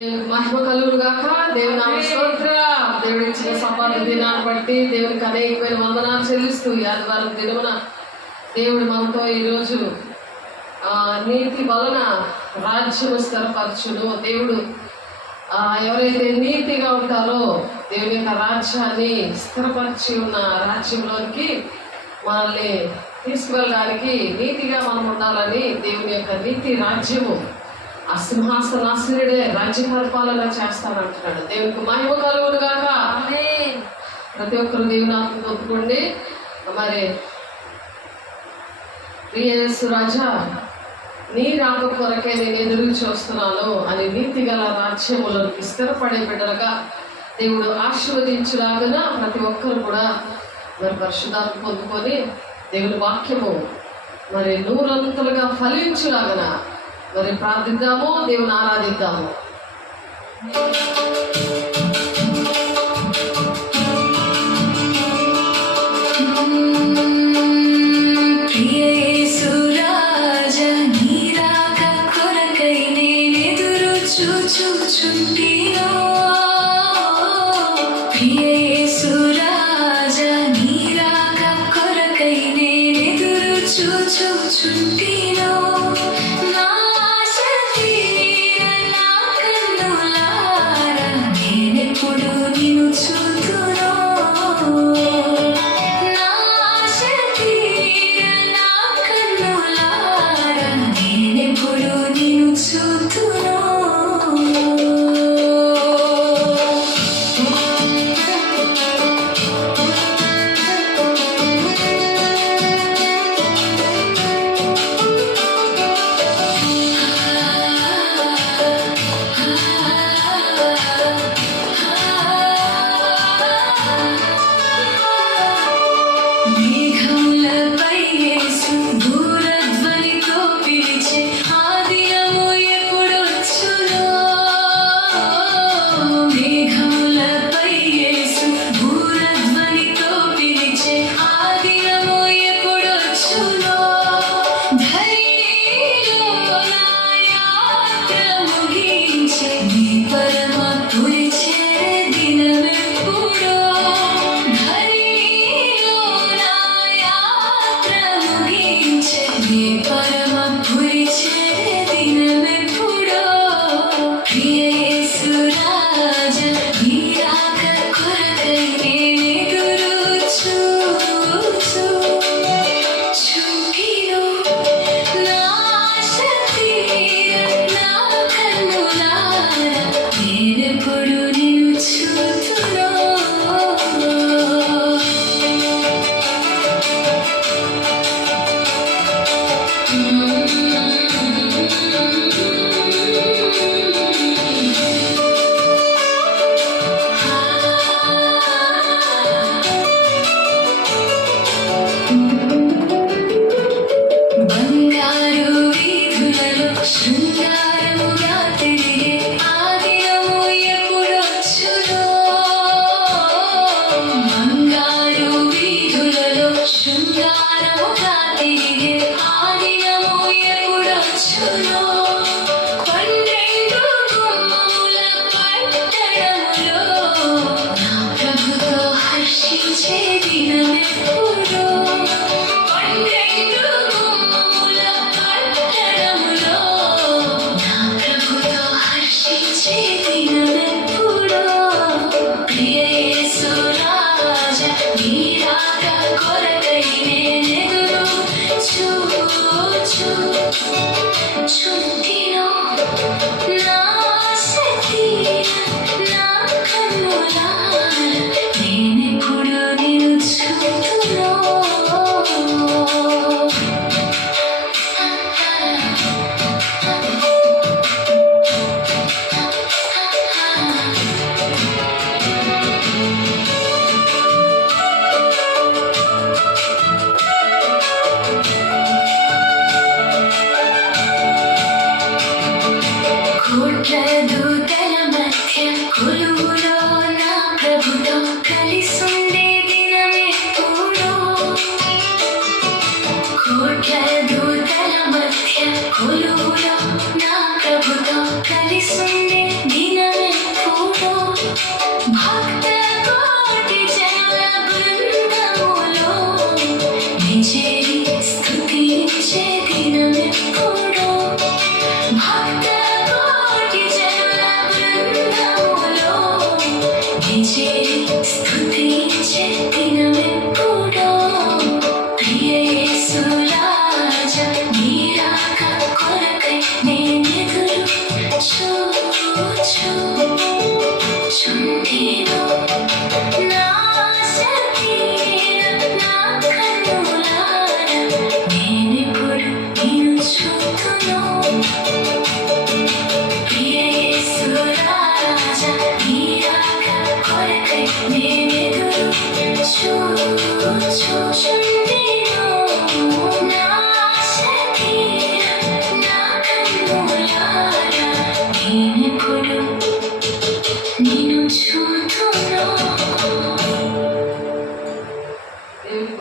దేవునికి మహిమ కలుగును గాక. దేవుని నామ స్తోత్రం. దేవుడు ఇచ్చిన సంపాదన దినాన్ని బట్టి దేవునికి అనేకమైన వందనాలు చెల్లిస్తూ ఈ ఆదివారం దినమున దేవుడు మనతో ఈరోజు నీతి వలన రాజ్యము స్థిరపరచును. దేవుడు ఎవరైతే నీతిగా ఉంటారో దేవుని యొక్క రాజ్యాన్ని స్థిరపరిచి ఉన్న రాజ్యంలోనికి మనల్ని తీసుకువెళ్ళడానికి నీతిగా మనం ఉండాలని దేవుని యొక్క నీతి రాజ్యము ఆ సింహాసనాశ్రయుడే రాజ్య పరిపాలన చేస్తానంటున్నాడు. దేవునికి మహిమ కలుగును గాక. ప్రతి ఒక్కరు దేవుని ఆత్మ ఒప్పుకోండి. మరి ప్రియసు రాజా, నీ రాక కొరకే నేను ఎదురు చూస్తున్నాను అని నీతి గల రాజ్యములోకి స్థిరపడే బిడ్డలుగా దేవుడు ఆశీర్వదించులాగున ప్రతి ఒక్కరు కూడా మరి పరిశుద్ధాత్మ పొందుకొని దేవుని వాక్యము మరి నూరంతలుగా ఫలించులాగన మరి ప్రార్థిద్దాము, దేవుని ఆరాధిద్దాము.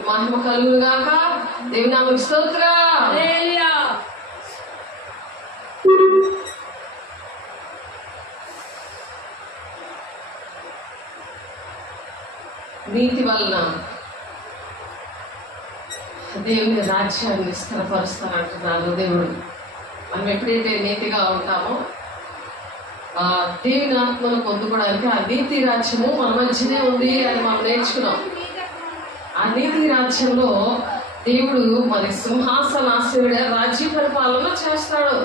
మహిమ కలుగును గాక. దేవుని నామమునకు స్తోత్రం. హల్లెలూయా. నీతి వలన దేవుని రాజ్యాన్ని స్థిరపరుస్తానంటున్నాడు దేవుడు. మనం ఎప్పుడైతే నీతిగా ఉంటామో దేవుని ఆత్మను పొందుకోవడానికి ఆ నీతి రాజ్యము మన మధ్యనే ఉంది అని మనం నేర్చుకున్నాం. ఆ నీతి రాజ్యంలో దేవుడు మరి సింహాసనాసీనుడే రాజ్య పరిపాలన చేస్తాడు.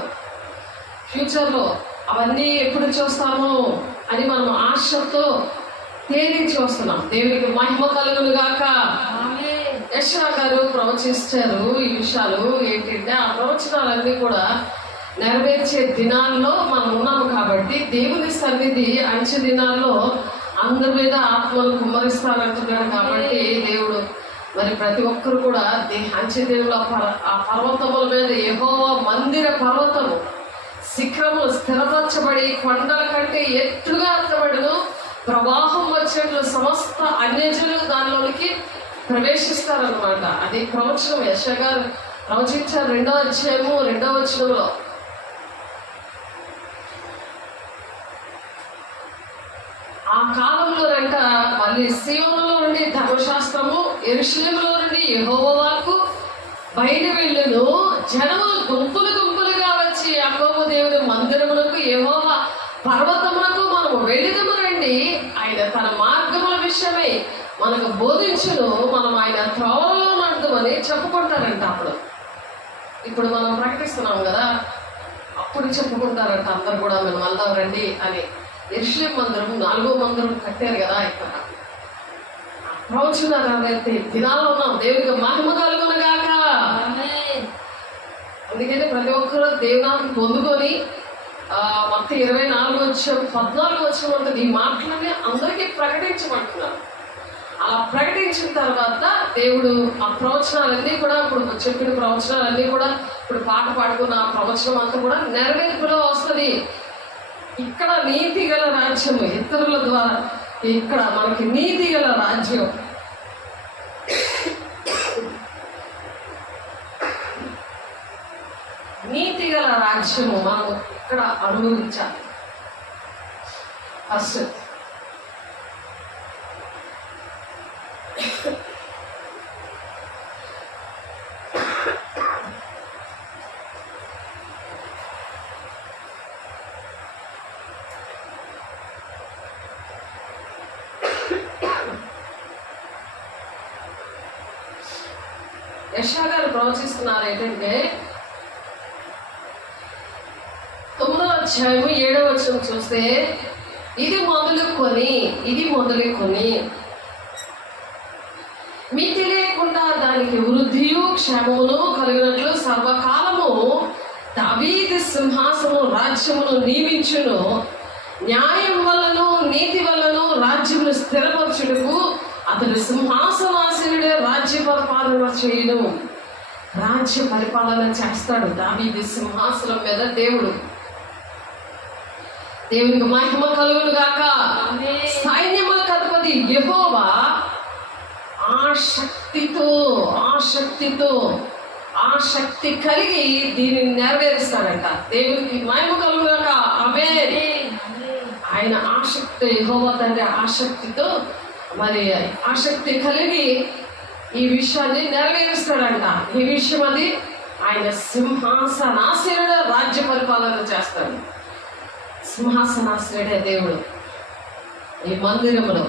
ఫ్యూచర్లో అవన్నీ ఎప్పుడు చూస్తాము అని మనం ఆశతో తేలి చూస్తున్నాం. దేవునికి మహిమ కలుగును గాక. యెషయా గారు ప్రవచిస్తారు ఈ విషయాలు. ఏంటంటే ఆ ప్రవచనాలన్నీ కూడా నెరవేర్చే దినాల్లో మనం ఉన్నాము కాబట్టి దేవుని సన్నిధి అంచె దినాల్లో అందరి మీద ఆత్మను కుమ్మరిస్తానంటున్నాడు. కాబట్టి దేవుడు మరి ప్రతి ఒక్కరు కూడా అంచె దినంలో ఆ పర్వతముల మీద యెహోవా మందిర పర్వతము శిఖరములు స్థిరపరచబడి కొండల కంటే ఎత్తుగా ఎత్తబడును, ప్రవాహం వచ్చినట్లు సమస్త అన్యజనులు దానిలోనికి ప్రవేశిస్తారనమాట. అది ప్రవచనం. యెషయా గారు ప్రవచించారు 2వ అధ్యాయము 2వ వచనంలో. ఆ కాలంలోనంట మళ్ళీ సీయోనులో నుండి ధర్మశాస్త్రము, యెరూషలేములో నుండి యెహోవా వాక్కు బయలు వెళ్ళును. జనములు గుంపులు గుంపులుగా వచ్చి యాకోబు దేవుని మందిరమునకు యెహోవా పర్వతమునకు మనము వెళ్ళిదము రండి. ఆయన తన మార్గముల విషయమై మనకు బోధించును, మనం ఆయన త్రోవలో నడుద్దామని చెప్పుకుంటారంట. ఇప్పుడు మనం ప్రకటిస్తున్నాం కదా, అప్పుడు చెప్పుకుంటారంట అందరు కూడా మనం వెళ్దాం రండి అని. యెరూషలేము మందిరం 4వ మందిరం కట్టారు కదా. ఇక్కడ ప్రవచనాలైతే దినాల్లో ఉన్నాం. దేవునికి మహిమ కలుగును గాక. అందుకని ప్రతి ఒక్కరు దేవునాన్ని పొందుకొని మొత్తం 14 వచ్చిన ఈ మాటలన్నీ అందరికీ ప్రకటించమంటున్నారు. అలా ప్రకటించిన తర్వాత దేవుడు ఆ ప్రవచనాలన్నీ కూడా, ఇప్పుడు చెప్పిన ప్రవచనాలన్నీ కూడా, ఇప్పుడు పాట పాడుకున్న ఆ ప్రవచనం అంతా కూడా నెరవేర్పులో వస్తుంది. ఇక్కడ నీతి గల రాజ్యము ఇతరుల ద్వారా, ఇక్కడ మనకి నీతి గల రాజ్యం. నీతి గల రాజ్యము మనం ఇక్కడ అనుభవించాలి. ఫస్ట్ యెషయా గారు ప్రవచిస్తున్నారు ఏంటంటే 9వ అధ్యాయము 7వ వచనం చూస్తే, ఇది మొదలుకొని మితి లేకుండా దానికి వృద్ధియు క్షేమమును కలిగినట్లు సర్వకాలము దావీదు సింహాసనము రాజ్యమును నియమించును. న్యాయం వల్లను నీతి వల్లను రాజ్యమును స్థిరపరచుటకు అతడు సింహాసనాసీనుడే రాజ్య పరిపాలన చేయును. రాజ్య పరిపాలన చేస్తాడు దావీదు సింహాసనం మీద దేవుడు. దేవునికి మహిమ కలుగును గాక. సైన్యములకు అధిపతి యెహోవా ఆ శక్తి కలిగి దీనిని నెరవేరుస్తాడంట. దేవునికి మహిమ కలుగును గాక. ఆమేన్. ఆయన ఆసక్తి, యెహోవా తండ్రి ఆసక్తితో మరి ఆసక్తి కలిగి ఈ విషయాన్ని నెరవేరుస్తాడంట. ఈ విషయం అది ఆయన సింహాసనాసీనుడే రాజ్య పరిపాలన చేస్తాడు. సింహాసనాసీనుడే దేవుడు. ఈ మందిరములో,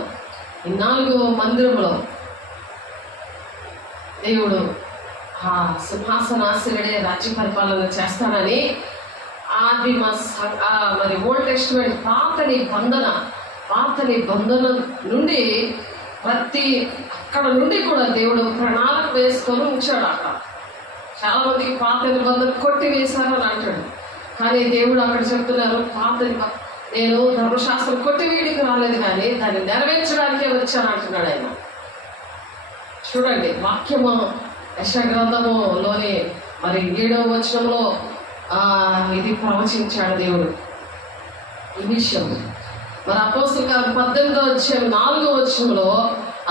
ఈ 4వ మందిరములో దేవుడు ఆ సింహాసనాసీనుడే రాజ్య పరిపాలన చేస్తానని అది మరి ఓల్డ్ టెస్టిమెంట్ పాత నిబంధన నుండి ప్రతి అక్కడ నుండి కూడా దేవుడు ప్రణాళిక వేసుకొని ఉంచాడు. అక్కడ చాలా మందికి పాత నిబంధన కొట్టి వేశారని అంటాడు. కానీ దేవుడు అక్కడ చెప్తున్నారు, నేను ధర్మశాస్త్రం కొట్టివేయడానికి రాలేదు, కానీ దాన్ని నెరవేర్చడానికే వచ్చాను అంటున్నాడు ఆయన. చూడండి, వాక్యము యెషయా గ్రంథములోని మరి 7వ వచనంలో ఇది ప్రవచించాడు దేవుడు ఈ విషయం. మరి అపోస్తలుల కార్యం 18వ అధ్యాయం 4వ వచనంలో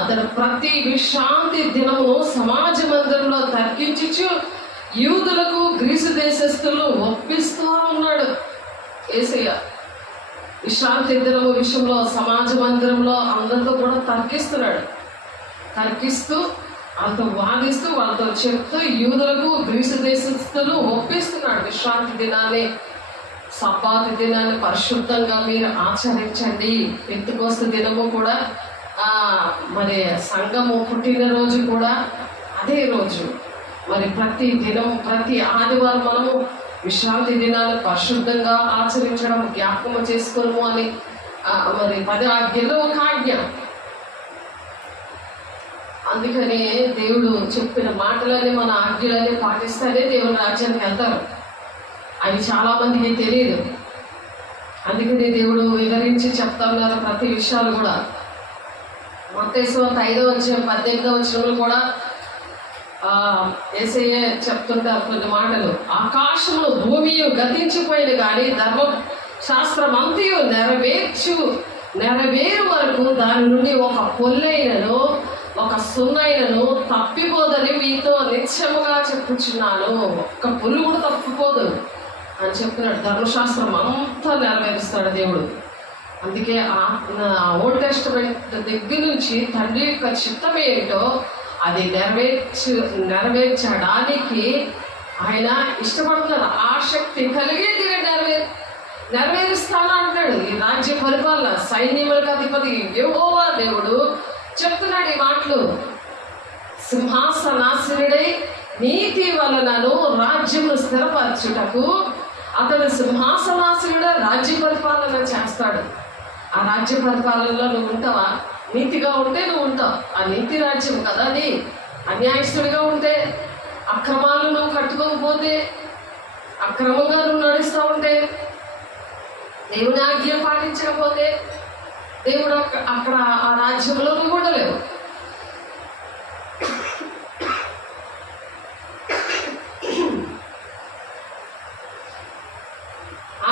అతను ప్రతి విశ్రాంతి దినము సమాజ మందిరంలో తర్కించుచు యూదులకు గ్రీసు దేశస్తులు ఒప్పిస్తూ ఉన్నాడు. యేసయ్య విశ్రాంతి దినము విషయంలో సమాజ మందిరంలో అందరితో కూడా తర్కిస్తూ వాళ్ళతో వాదిస్తూ వాళ్ళతో చెప్తూ యూదులకు గ్రీసు దేశస్తులు ఒప్పిస్తున్నాడు. విశ్రాంతి దినాన్ని, సబ్బాతు దినాన్ని పరిశుద్ధంగా మీరు ఆచరించండి. పెంతెకొస్తు దినము కూడా మరి సంఘము పుట్టినరోజు కూడా అదే రోజు. మరి ప్రతి దినం ప్రతి ఆదివారం మనము విశ్రాంతి దినాన్ని పరిశుద్ధంగా ఆచరించడం జ్ఞాపకం చేసుకోము అని మరి 10 ఆజ్ఞల్లో ఒక ఆజ్ఞ. అందుకని దేవుడు చెప్పిన మాటలన్నీ మన ఆజ్ఞలన్నీ పాటిస్తేనే దేవుని రాజ్యానికి వెళ్తారు. అవి చాలా మందికి తెలియదు. అందుకని దేవుడు వివరించి చెప్తా ఉన్నారు ప్రతి విషయాలు కూడా. మత్తయి సువార్త 5వ అధ్యాయం 18వ వచనంలో కూడా యేసయ్య చెప్తుంటారు కొన్ని మాటలు. ఆకాశములు భూమియు గతించిపోయింది, కానీ ధర్మశాస్త్రం అంతయు నెరవేరు వరకు దాని నుండి ఒక పొల్లైనను ఒక సున్నైనను తప్పిపోదని మీతో నిత్యముగా చెప్పుచున్నాను. ఒక్క పుల్లు కూడా తప్పిపోదు అని చెప్తున్నాడు. ధర్మశాస్త్రం అంతా నెరవేరుస్తాడు దేవుడు. అందుకే ఓల్డ్ టెస్టిమెంట్ దగ్గర నుంచి తండ్రి యొక్క చిత్తం ఏంటో అది నెరవేర్చడానికి ఆయన ఇష్టపడుతున్నారు. ఆసక్తి కలిగి నెరవేరుస్తాను అంటాడు. ఈ రాజ్య పరిపాలన సైన్యములకు అధిపతి యెహోవా దేవుడు చెప్తున్నాడు ఈ మాటలు. సింహాసనాసనుడై నీతి వలనను రాజ్యమును స్థిరపరచుటకు అతడు సింహాసనాసనుడే రాజ్య పరిపాలన చేస్తాడు. ఆ రాజ్య పరిపాలనలో నువ్వు ఉంటావా? నీతిగా ఉంటే నువ్వు ఉంటావు. ఆ నీతి రాజ్యం కదా అది. అన్యాయస్తుడిగా ఉంటే, అక్రమాలు నువ్వు కట్టుకోకపోతే, అక్రమంగా నువ్వు నడుస్తూ ఉంటే, దేవుని ఆజ్ఞ పాటించకపోతే దేవుడు అక్కడ ఆ రాజ్యంలో నువ్వు ఉండలేవు.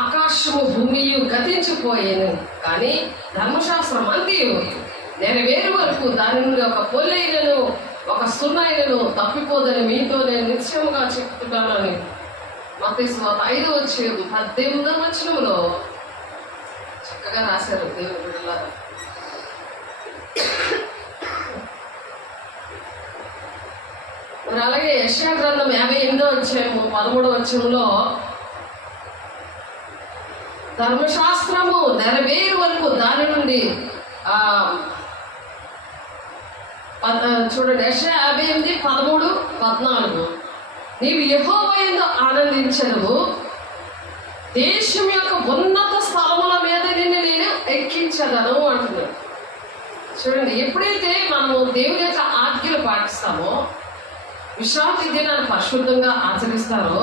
ఆకాశము భూమియు గతించిపోయాను, కానీ ధర్మశాస్త్రం అంతయు నెరవేరు వరకు దాని నుండి ఒక పొల్లైనను ఒక సున్నైనను తప్పిపోదని మీతో నేను నిశ్చయముగా చెప్తున్నానని మత్తయి సువార్త 5వ అధ్యాయం 18వ వచనంలో చక్కగా రాశారు దేవుని బిడ్డలారా. మరి అలాగే యెషయా గ్రంథం 58వ అధ్యాయం 13వ వచనంలో ధర్మశాస్త్రము నెరవేరు వరకు దాని నుండి చూడండి, యెషయా 58, 13, 14 నీవు యెహోవా యందు ఆనందించదు, దేశం యొక్క ఉన్నత స్థలముల మీద నిన్ను నేను ఎక్కించదను అంటున్నాడు. చూడండి, ఎప్పుడైతే మనము దేవుని యొక్క ఆజ్ఞలు పాటిస్తామో, విశ్రాంతి దినాన్ని పరిశుద్ధంగా ఆచరిస్తారో,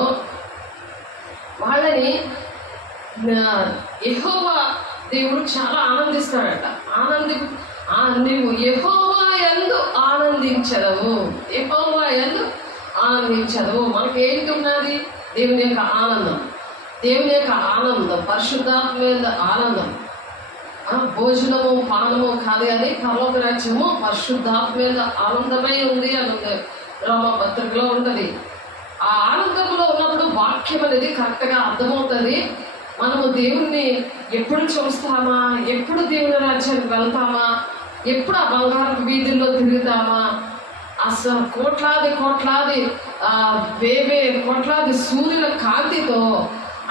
వాళ్ళని యెహోవా దేవుడు చాలా ఆనందిస్తాడట. నీవు యెహోవా యందు ఆనందించదవు, యెహోవా యందు ఆనందించదు. మనకి ఏంటి ఉన్నది? దేవుని యొక్క ఆనందం. దేవుని యొక్క ఆనందం, పరిశుద్ధాత్మ మీద ఆనందం. భోజనము పానము కాదు, కానీ పరలోక రాజ్యము పరిశుద్ధాత్మ మీద ఆనందమై ఉంది అని రోమా పత్రికలో ఉంటుంది. ఆ ఆనందంలో ఉన్నప్పుడు వాక్యం అనేది కరెక్ట్గా అర్థమవుతుంది. మనము దేవుణ్ణి ఎప్పుడు చూస్తామా, ఎప్పుడు దేవుని రాజ్యానికి వెళ్తామా, ఎప్పుడు ఆ బంగారు వీధుల్లో తిరుగుతామా, అసలు కోట్లాది కోట్లాది సూర్యుల కాంతితో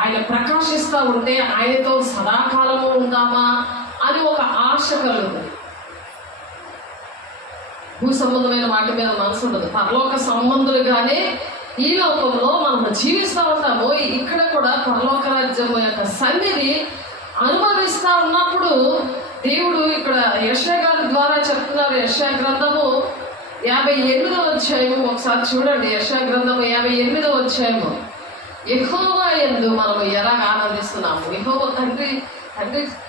ఆయన ప్రకాశిస్తూ ఉంటే ఆయనతో సదాకాలము ఉందామా అని ఒక ఆశ కలుగుతుంది. భూ సంబంధమైన వాటి మీద మనసు ఉండదు. పరలోక సంబంధులుగానే ఈ లోకంలో మనం జీవిస్తూ ఉంటాము. ఇక్కడ కూడా పరలోక రాజ్యం యొక్క సన్నిధి అనుభవిస్తూ ఉన్నప్పుడు దేవుడు ఇక్కడ యెషయా గారి ద్వారా చెప్తున్నారు. యెషయా గ్రంథము 58వ అధ్యాయము ఒకసారి చూడండి. యెషయా గ్రంథము 58వ అధ్యాయము. యెహోవా యందు మనము ఎలాగ ఆనందిస్తున్నాము. యెహోవా తండ్రి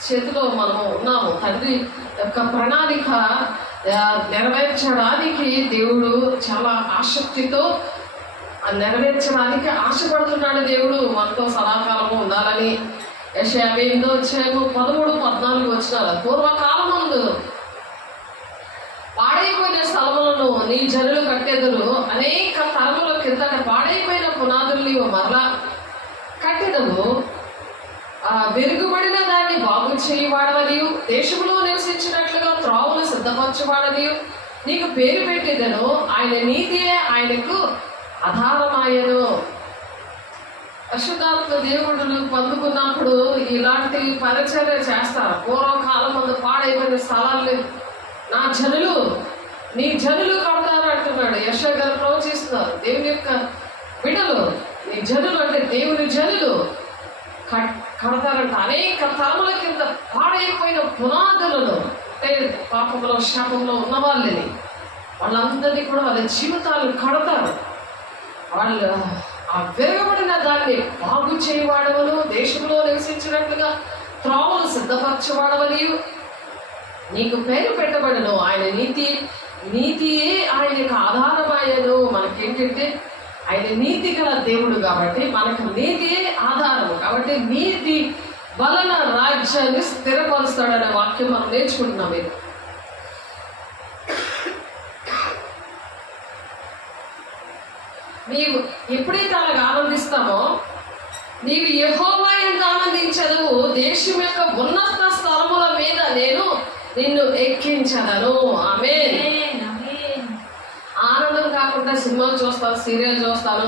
చేతిలో మనము ఉన్నాము. తండ్రి యొక్క ప్రణాళిక నెరవేర్చడానికి దేవుడు చాలా ఆసక్తితో నెరవేర్చడానికి ఆశపడుతున్నాడు. దేవుడు మనతో సదాకాలము ఉండాలని. యెషయా 58వ అధ్యాయము 13, 14 వచనాలు. పూర్వకాలం ముందు పాడైపోయిన స్థలములను నీ జనులు కట్టెదరు. అనేక తరముల కిందట పాడైపోయిన పునాదులు నీవు మరలా కట్టెదవు. వెరుగుబడిన దాన్ని బాగు చేయవాడవనియు, దేశంలో నివసించినట్లుగా త్రోవలు సిద్ధపరచువాడనియు నీకు పేరు పెట్టేదను. ఆయన నీతియే ఆయనకు ఆధారమాయను. పరిశుద్ధాత్మ దేవుడును పొందుకున్నప్పుడు ఇలాంటి పరిచర్య చేస్తారు. పూర్వకాలం ముందు పాడైపోయిన స్థలాలు నా జనులు, నీ జనులు కడతారు అంటున్నాడు. యెషయా గారు ప్రవచిస్తున్నారు. దేవుని యొక్క బిడ్డలు, నీ జనులు అంటే దేవుని జనులు కడతారంట. అనేక తరముల కింద పాడైపోయిన పునాదులను, అంటే పాపంలో శాపంలో ఉన్న వాళ్ళందరినీ కూడా వాళ్ళ జీవితాలు కడతారు. వాళ్ళు ఆ వెరగబడిన దాన్ని బాగు చేయవాడవను, దేశంలో నివసించినట్లుగా త్రోవలు సిద్ధపరచవాడవని నీకు పేరు పెట్టబడను. ఆయన నీతియే ఆయనకు ఆధారమయ్యను. మనకేంటంటే ఆయన నీతి గల దేవుడు కాబట్టి మనకు నీతియే ఆధారము. కాబట్టి నీతి వలన రాజ్యాన్ని స్థిరపరుస్తాడనే వాక్యం మనం నేర్చుకుంటున్నాం. మీరు నీవు ఎప్పుడైతే అలాగ ఆనందిస్తామో, నీవు యెహోవా యందు ఆనందించదవు. దేశం యొక్క ఉన్నత స్థలముల మీద నేను నిన్ను ఎక్కించదను. ఆమేన్. ఆనందం కాకుండా సినిమాలు చూస్తాను, సీరియల్ చూస్తాను,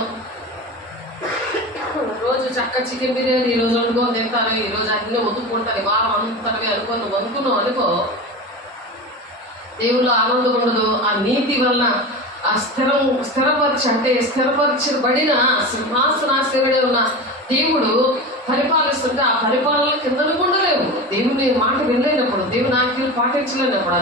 రోజు చక్క చికెన్ బిర్యానీ ఈరోజు వండుకొని తింటాను, ఈరోజు అన్నీ వదుకుంటాను, వారం అంతటివి అనుకున్నావు అనుకో, దేవుళ్ళు ఆనందం ఉండదు. ఆ నీతి వలన ఆ స్థిరపరచబడిన సింహాసనాశ్రయుడే ఉన్న దేవుడు పరిపాలిస్తుంటే ఆ పరిపాలన కింద ఉండలేవు. దేవుని మాట వినలేనప్పుడు, దేవుని ఆజ్ఞలు పాటించలేనప్పుడు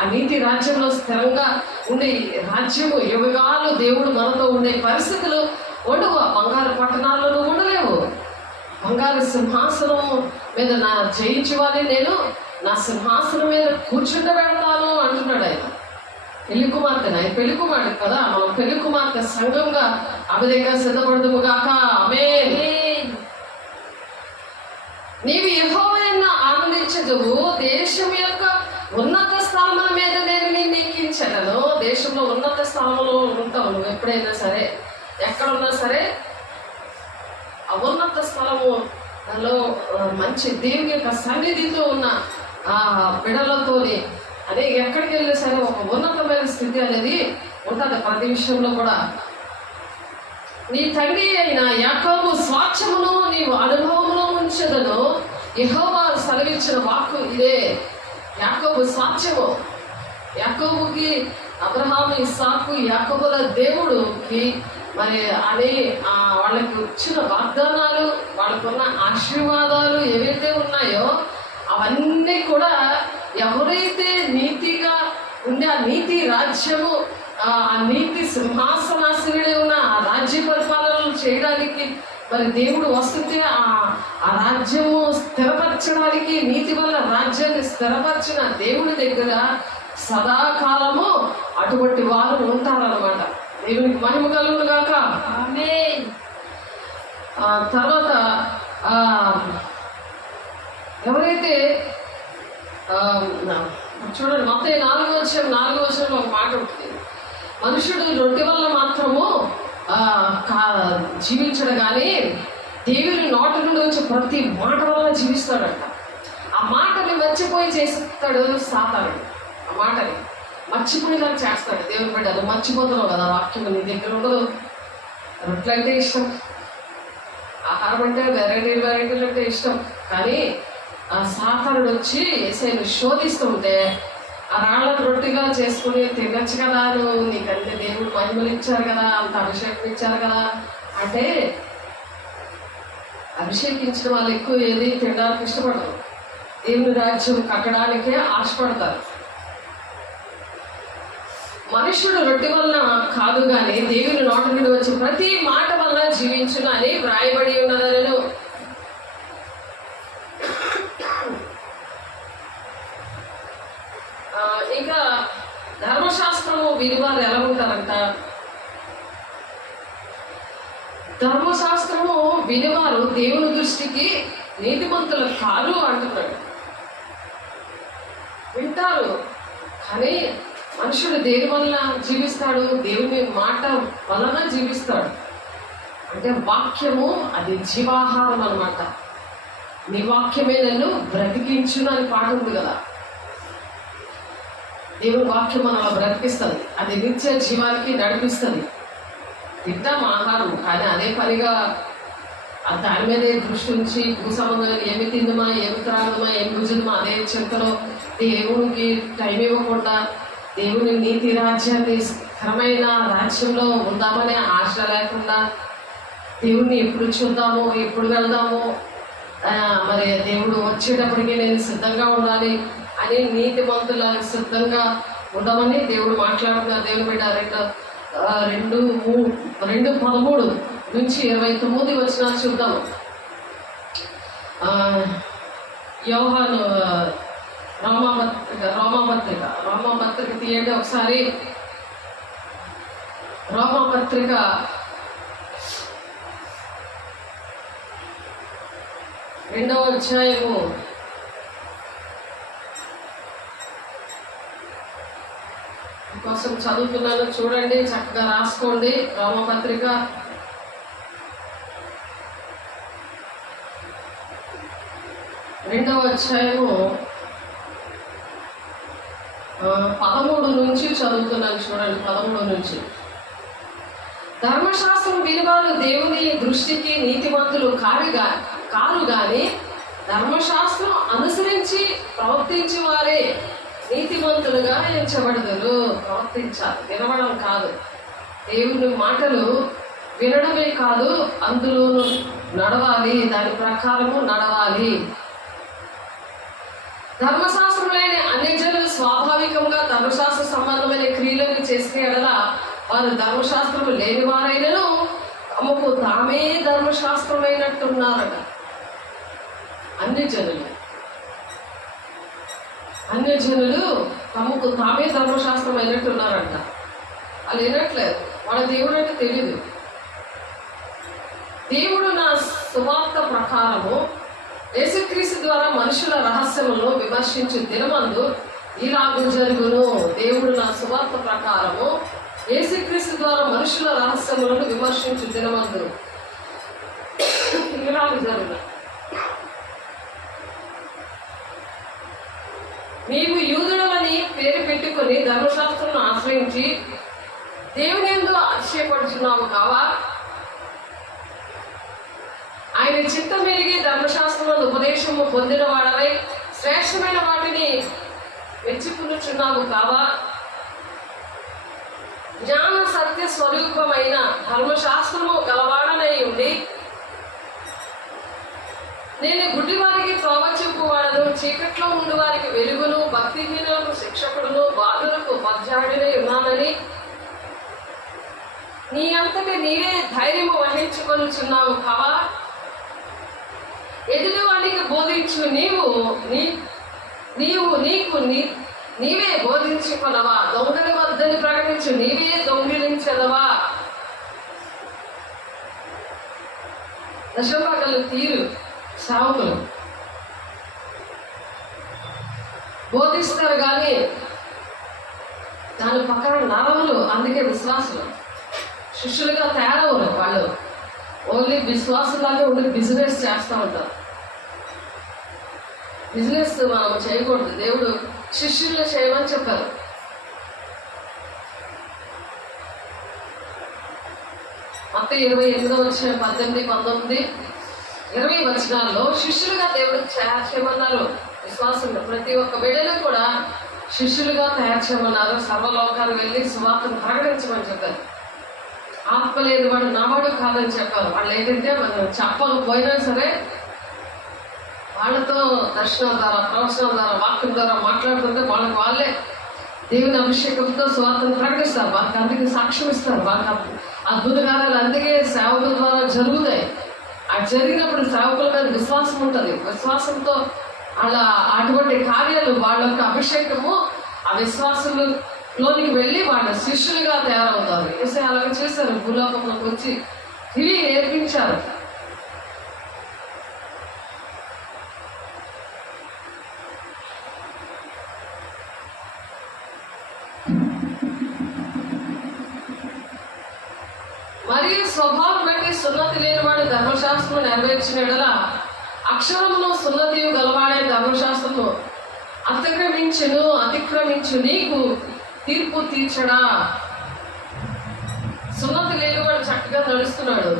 ఆ నీతి రాజ్యంలో స్థిరంగా ఉండే రాజ్యము యుగాలు దేవుడు మనతో ఉండే పరిస్థితులు ఉండవు. బంగారు పట్టణాల్లో ఉండలేవు. బంగారు సింహాసనం మీద నా జయించువాలి, నేను నా సింహాసనం మీద కూర్చుండబెడతాను అంటున్నాడు ఆయన. పెళ్లి కుమార్తెను, ఆయన పెళ్లి కుమార్తె కదా, మనం పెళ్లి కుమార్తె సంఘంగా అభిదేగా సిద్ధపడదుము గాక. ఆమేన్. నీవు యెహోవాను ఆనందించదువు. దేశం యొక్క ఉన్నత స్థలముల మీద నేను నిన్ను ఎక్కించగలను. దేశంలో ఉన్నత స్థలంలో ఉంటావు నువ్వు ఎప్పుడైనా సరే, ఎక్కడున్నా సరే. ఆ ఉన్నత స్థలములో మంచి దేవుని యొక్క సన్నిధితో ఉన్న ఆ బిడలతోని అదే ఎక్కడికి వెళ్ళినా సరే ఒక ఉన్నతమైన స్థితి అనేది ఉంటుంది ప్రతి విషయంలో కూడా. నీ తండ్రి అయిన యాకోబు స్వాచ్ఛమును నీవు అనుభవంలో ఉంచదను. యెహోవా సెలవిచ్చిన వాక్కు ఇదే. యాకోబు స్వాచ్ఛము, యాకోబుకి అబ్రహాము, ఇస్సాకు, యాకోబుల దేవుడుకి మరి అని వాళ్ళకి వచ్చిన వాగ్దానాలు, వాళ్ళకున్న ఆశీర్వాదాలు ఏవైతే ఉన్నాయో అవన్నీ కూడా ఎవరైతే నీతిగా ఉండే ఆ నీతి రాజ్యము, ఆ నీతి సింహాసనాశ్రయుడే ఉన్న ఆ రాజ్య పరిపాలనలు చేయడానికి మరి దేవుడు వస్తుంటే ఆ రాజ్యము స్థిరపరచడానికి, నీతి వల్ల రాజ్యాన్ని స్థిరపరిచిన దేవుడి దగ్గర సదాకాలము అటువంటి వారు ఉంటారన్నమాట. దేవునికి మహిమ కలుగును గాక. ఆమేన్. తర్వాత ఎవరైతే చూడండి, మొత్తం 4వ వచనంలో ఒక మాట ఉంటుంది. మనుషుడు రొట్టె వల్ల మాత్రము జీవించడు కానీ దేవుని నోటి నుండి వచ్చే ప్రతి మాట వల్ల జీవిస్తాడంట. ఆ మాటని మర్చిపోయి చేస్తాడు సాతానుడు. ఆ మాటని మర్చిపోయేలా చేస్తాడు. దేవుని బిడ్డలు మర్చిపోతున్నావు కదా, వాక్యం నీ దగ్గర ఉండదు. రొట్టెలు అంటే ఇష్టం, ఆహారం అంటే వెరైటీలు అంటే ఇష్టం. కానీ ఆ సాతానుడు వచ్చి యేసయ్యను శోధిస్తూ ఉంటే ఆ రాళ్ళ రొట్టిగా చేసుకుని తినచ్చు కదా, నువ్వు నీకంటే దేవుడు మహిమలు ఇచ్చారు కదా, అంత అభిషేకం ఇచ్చారు కదా అంటే, అభిషేకించిన వాళ్ళు ఎక్కువ ఏది తినడానికి ఇష్టపడరు. దేవుని రాజ్యం కట్టడానికే ఆశపడతారు. మనుషుడు రొట్టె వలన కాదు కానీ దేవుని నోటి నుండి వచ్చే ప్రతి మాట వలన జీవించును అని వ్రాయబడి ఉన్నదనను. ఇంకా ధర్మశాస్త్రము వినివారు ఎలా ఉంటారంట? ధర్మశాస్త్రము వినివారు దేవుని దృష్టికి నీతిమంతులు కారు అంటున్నాడు. వింటారు కానీ మనుషుడు దేని వల్ల జీవిస్తాడు? దేవుని మాట వలన జీవిస్తాడు. అంటే వాక్యము అది జీవాహారం అన్నమాట. నీ వాక్యమే నన్ను బ్రతికించును అని పాట ఉంది కదా. దేవుని వాక్యం మనల్ని బ్రతికిస్తుంది, అది నిత్య జీవానికి నడిపిస్తుంది. తింటాం ఆహారం, కానీ అదే పనిగా దాని మీదే దృష్టి ఉంచి భూ సంబంధం ఏమి తిందమా, ఏమి త్రాగమా, ఏమి భుజమా అదే చింతలో దేవునికి టైం ఇవ్వకుండా దేవుని నీతి రాజ్యాన్ని స్థిరమైన రాజ్యంలో ఉందామనే ఆశ లేకుండా దేవుణ్ణి ఎప్పుడు చూద్దాము, ఎప్పుడు వెళ్దాము, మరి దేవుడు వచ్చేటప్పటికి నేను సిద్ధంగా ఉండాలి అని నీతిమంతుల సిద్ధంగా ఉండమని దేవుడు మాట్లాడుతున్నారు. దేవుని బిడ్డ 2:13 నుంచి 29 వచనాలు చూద్దాము. యోహాను రోమాపత్రిక తీయండి ఒకసారి. రోమాపత్రిక 2వ అధ్యాయము 2వ చదువుతున్నాను, చూడండి, చక్కగా రాసుకోండి. రోమపత్రిక 2వ అధ్యాయము 13 నుంచి చదువుతున్నాను, చూడండి. 13 నుంచి. ధర్మశాస్త్రం విలువలు దేవుని దృష్టికి నీతిమంతులు కారు గాని ధర్మశాస్త్రం అనుసరించి ప్రవర్తించి వారే నీతిమంతులుగా ఎంచబడదురు. ప్రవర్తించాలి, వినవడం కాదు. దేవుని మాటలు వినడమే కాదు, అందులో నడవాలి, దాని ప్రకారము నడవాలి. ధర్మశాస్త్రం లేని అన్యజనులు స్వాభావికంగా ధర్మశాస్త్ర సంబంధమైన క్రియలను చేసిన ఎడల వారు ధర్మశాస్త్రము లేని వారైనను తమకు తామే ధర్మశాస్త్రమైనట్టున్నారట. అన్యజనులు తమకు తామే ధర్మశాస్త్రం అయినట్టున్నారంట. వాళ్ళు వినట్లేదు, వాళ్ళ దేవుడు అంటే తెలియదు. దేవుడు నా సువార్త ప్రకారము యేసుక్రీస్తు ద్వారా మనుషుల రహస్యములను విమర్శించు దినమందు ఇలాగూ జరుగును. దేవుడు నా సువార్త ప్రకారము యేసుక్రీస్తు ద్వారా మనుషుల రహస్యములను విమర్శించు దినమందు ఇలాగూ జరుగును. నీవు యూదుడవని పేరు పెట్టుకుని ధర్మశాస్త్రం ఆశ్రయించి దేవుని యందు అతిశయపడుచున్నావు కావా? ఆయన చిత్తం మెరిగి ధర్మశాస్త్రం ఉపదేశము పొందిన వాడవై శ్రేష్టమైన వాటిని మెచ్చుకునుచున్నావు కావా? జ్ఞాన సత్య స్వరూపమైన ధర్మశాస్త్రము గలవాడనై ఉండి నేను గుడ్డి వారికి త్రోవ చూపువాడను, చీకట్లో ఉండి వారికి వెలుగును, భక్తిహీనులకు శిక్షకుడును, బాధులకు ఉపాధ్యాయుడినై ఉన్నానని నీ అంతటి నీవే ధైర్యము వహించుకొనుచున్నావు కావా? ఎదుటి వానికి బోధించు నీవే బోధించుకొనవా? దొంగని వద్దని ప్రకటించు నీవే దొంగిలించదవా? దశభాగాలు తీరు సావుకులు బోధిస్తారు కానీ దాని పక్కన నరములు. అందుకే విశ్వాసులు శిష్యులుగా తయారవును. వాళ్ళు ఓన్లీ విశ్వాసులాగా ఉండి బిజినెస్ చేస్తూ ఉంటారు. బిజినెస్ మనం చేయకూడదు. దేవుడు శిష్యుల్ని చేయమని చెప్పారు. మొత్తం 28:18-19-20 వచనాల్లో శిష్యులుగా దేవుడు చేయమన్నారు. విశ్వాసంలో ప్రతి ఒక్క బిడ్డను కూడా శిష్యులుగా తయారు చేయమన్నారు. సర్వలోకాలు వెళ్ళి సువార్తను ప్రకటించమని చెప్పారు. ఆత్మ లేని వాడు నావాడు కాదని చెప్పారు. వాళ్ళు ఏంటంటే మనం చెప్పకపోయినా సరే వాళ్ళతో దర్శనం ద్వారా, ప్రవచనం ద్వారా, వాక్యం ద్వారా మాట్లాడుతుంటే వాళ్ళే దేవుని అభిషేకంతో సువార్తను ప్రకటిస్తారు. వాళ్ళకి అందుకే సాక్ష్యం ఇస్తారు. వాళ్ళకి అద్భుత కార్యాలు అందుకే సేవకుల ద్వారా జరుగుతాయి. అది జరిగినప్పుడు సేవకుల మీద విశ్వాసం ఉంటుంది. విశ్వాసంతో అలా అటువంటి కార్యాలు వాళ్ళ యొక్క అభిషేకము ఆ విశ్వాసంలోనికి వెళ్ళి వాళ్ళ శిష్యులుగా తయారవుతారు. ఏసే అలాగే చేశారు. భూలోకంలోకి వచ్చి తిరిగి నేర్పించారు. మరియు స్వభావం బట్టి సున్నతి లేనివాడు ధర్మశాస్త్రం నెరవేర్చిన ఎడల అక్షరమును సున్నతియు గలవాడే ధర్మశాస్త్రము అతిక్రమించు నీకు తీర్పు తీర్చడా. సున్నతి లేనివాడు చక్కగా నడుస్తున్నాడు.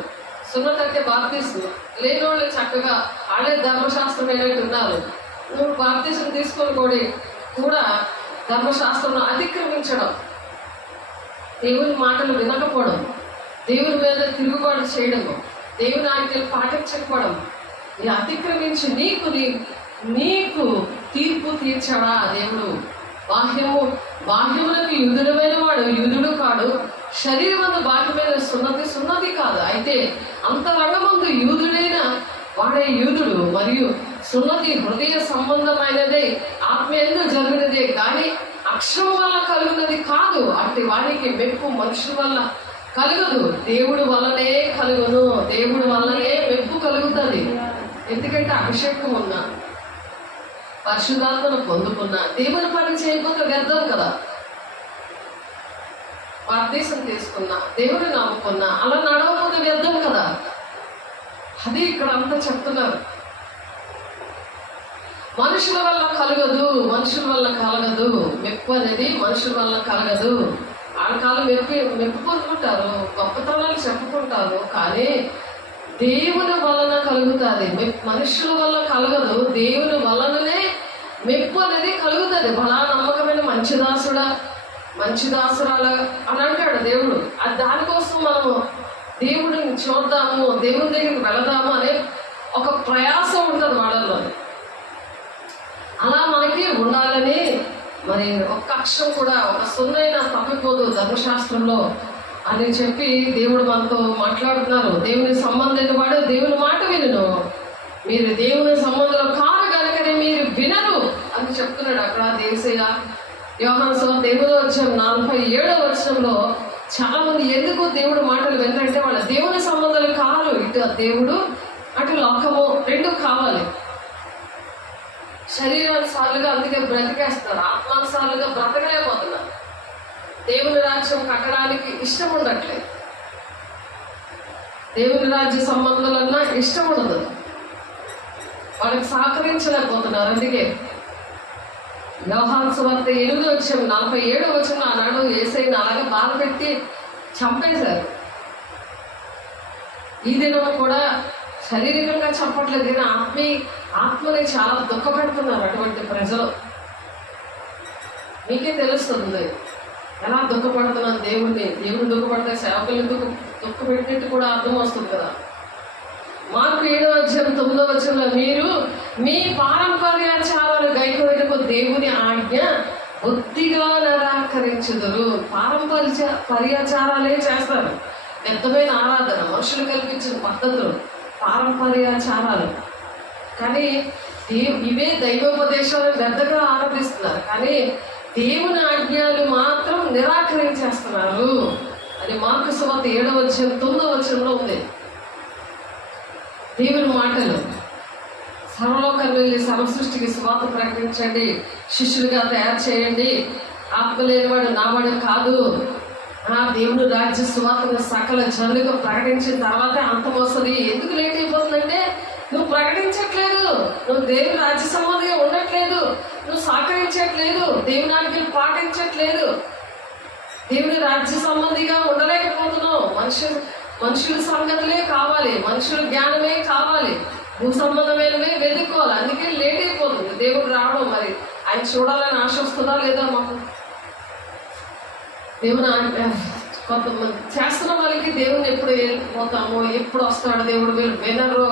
సున్నతి అంటే బాప్తిసం లేనివాళ్ళు చక్కగా వాళ్ళే ధర్మశాస్త్రం ఏదైతే ఉన్నారు. నువ్వు బాప్తిసం తీసుకొని కూడా ధర్మశాస్త్రం అతిక్రమించడం, దేవుని మాటలు వినకపోవడం, దేవుని మీద తిరుగుబాటు చేయడము, దేవుని ఆజ్ఞలు పాటించకపోవడం, నీ అతిక్రమించి నీకు తీర్పు తీర్చాడా దేవుడు. బాహ్యములకు యూదుడమైన వాడు యూదుడు కాడు, శరీరమందు బాహ్యమైన సున్నతి కాదు. అయితే అంతరంగమందు యూదుడైన వాడే యూదుడు. మరియు సున్నతి హృదయ సంబంధమైనదే, ఆత్మీయంగా జరిగినదే కానీ అక్షరం వల్ల కలుగునది కాదు. అట్టి వారికి మెప్పు మనుషుల వల్ల కలుగదు, దేవుడు వల్లనే కలుగును. దేవుడు వల్లనే మెప్పు కలుగుతుంది. ఎందుకంటే అభిషేకం ఉన్నా, పరిశుద్ధాత్మను పొందుకున్నా, దేవుని పని చేయకపోతే వ్యర్థం కదా. బాప్తీసం తీసుకున్నా, దేవుని నమ్ముకున్నా, అలా నడవకపోతే వ్యర్థం కదా. అది ఇక్కడ అంతా చెప్తున్నారు. మనుషుల వల్ల కలగదు మెప్పు అనేది మనుషుల వల్ల కలగదు. వాళ్ళకాలు మెప్పు పొందుకుంటారు, గొప్పతనాలు చెప్పుకుంటారు, కానీ దేవుని వలన కలుగుతుంది. మనుషుల వల్ల కలగదు, దేవుని వలననే మెప్పు అనేది కలుగుతుంది. బలా నమ్మకమైన మంచి దాసురాల అని అంటాడు దేవుడు. అది దానికోసం మనము దేవుడిని చూద్దాము, దేవుని దగ్గరికి వెళదాము అనే ఒక ప్రయాసం ఉంటుంది వాళ్ళలో. అలా మనకి ఉండాలని మరి ఒక్క అక్షరం కూడా ఒక సున్నైనా తప్పిపోదు ధర్మశాస్త్రంలో అని చెప్పి దేవుడు మనతో మాట్లాడుతున్నారు. దేవుని సంబంధమైన వాడు దేవుని మాట వినును, మీరు దేవుని సంబంధంలో కారు కనుకనే మీరు వినరు అని చెప్తున్నాడు అక్కడ దేశయ్య. యోహాను సువార్త 8:47 చాలా మంది ఎందుకు దేవుడు మాటలు వినంటే వాళ్ళ దేవుని సంబంధాలు కాదు. ఇటు దేవుడు అటు లోకము రెండు కావాలి. శరీరానుసారులుగా అందుకే బ్రతికేస్తారు, ఆత్మానుసారులుగా బ్రతకలేకపోతున్నారు. దేవుని రాజ్యం కట్టడానికి ఇష్టం ఉండట్లేదు, దేవుని రాజ్య సంబంధాలన్నా ఇష్టం ఉండదు, వాళ్ళకి సహకరించలేకపోతున్నారు. అందుకే యోహాను సువార్త 8:47 ఆనాడు యేసయ్యను అలాగే బాధ పెట్టి చంపేశారు. ఈ దినం కూడా శారీరకంగా చంపట్లేదు, కానీ ఆత్మని చాలా దుఃఖపెడుతున్నారు అటువంటి ప్రజలు. మీకే తెలుస్తుంది ఎలా దుఃఖపడుతున్నాను దేవుడు దుఃఖపడితే సేవకులు దుఃఖపెట్టినట్టు కూడా అర్థం వస్తుంది కదా. మార్కు 7:9 మీరు మీ పారంపర్యాచారాలు గైకొనుటకు దేవుని ఆజ్ఞ బుద్ధిగా నిరాకరించుదురు. పారంపర్యాచారాలే చేస్తారు, పెద్దమైన ఆరాధన, మనుషులు కల్పించిన పద్ధతులు పారంపర్యాచారాలు. కానీ ఇవే దైవోపదేశాలను పెద్దగా ఆరాధిస్తున్నారు, కానీ దేవుని ఆజ్ఞలు మాత్రం నిరాకరించేస్తున్నారు అని మార్కు సువార్త 7:9 ఉంది. దేవుని మాటలు సర్వలోకాలు వెళ్ళి సమసృష్టికి సువార్త ప్రకటించండి, శిష్యులుగా తయారు చేయండి, ఆత్మ లేనివాడు నావాడు కాదు. దేవుని రాజ్య సువార్తను సకల జనులకు ప్రకటించిన తర్వాతే అంతం వస్తుంది. ఎందుకు లేట్ అయిపోతుందంటే నువ్వు ప్రకటించట్లేదు, నువ్వు దేవుని రాజ్య సంబంధిగా ఉండట్లేదు, నువ్వు సహకరించట్లేదు, దేవుని ఆజ్ఞలు పాటించట్లేదు, దేవుని రాజ్య సంబంధిగా ఉండలేకపోతున్నావు. మనుషుల సంగతులే కావాలి, మనుషుల జ్ఞానమే కావాలి, భూ సంబంధమైనవే వెతుక్కోవాలి. అందుకే లేట్ అయిపోతుంది దేవుడు రావడం. మరి ఆయన చూడాలని ఆశ వస్తుందా లేదా మాకు? దేవుని కొంతమంది చేస్తున్న వాళ్ళకి దేవుని ఎప్పుడు వెళ్ళిపోతాము, ఎప్పుడు వస్తాడు దేవుడు, వీళ్ళు వినరు,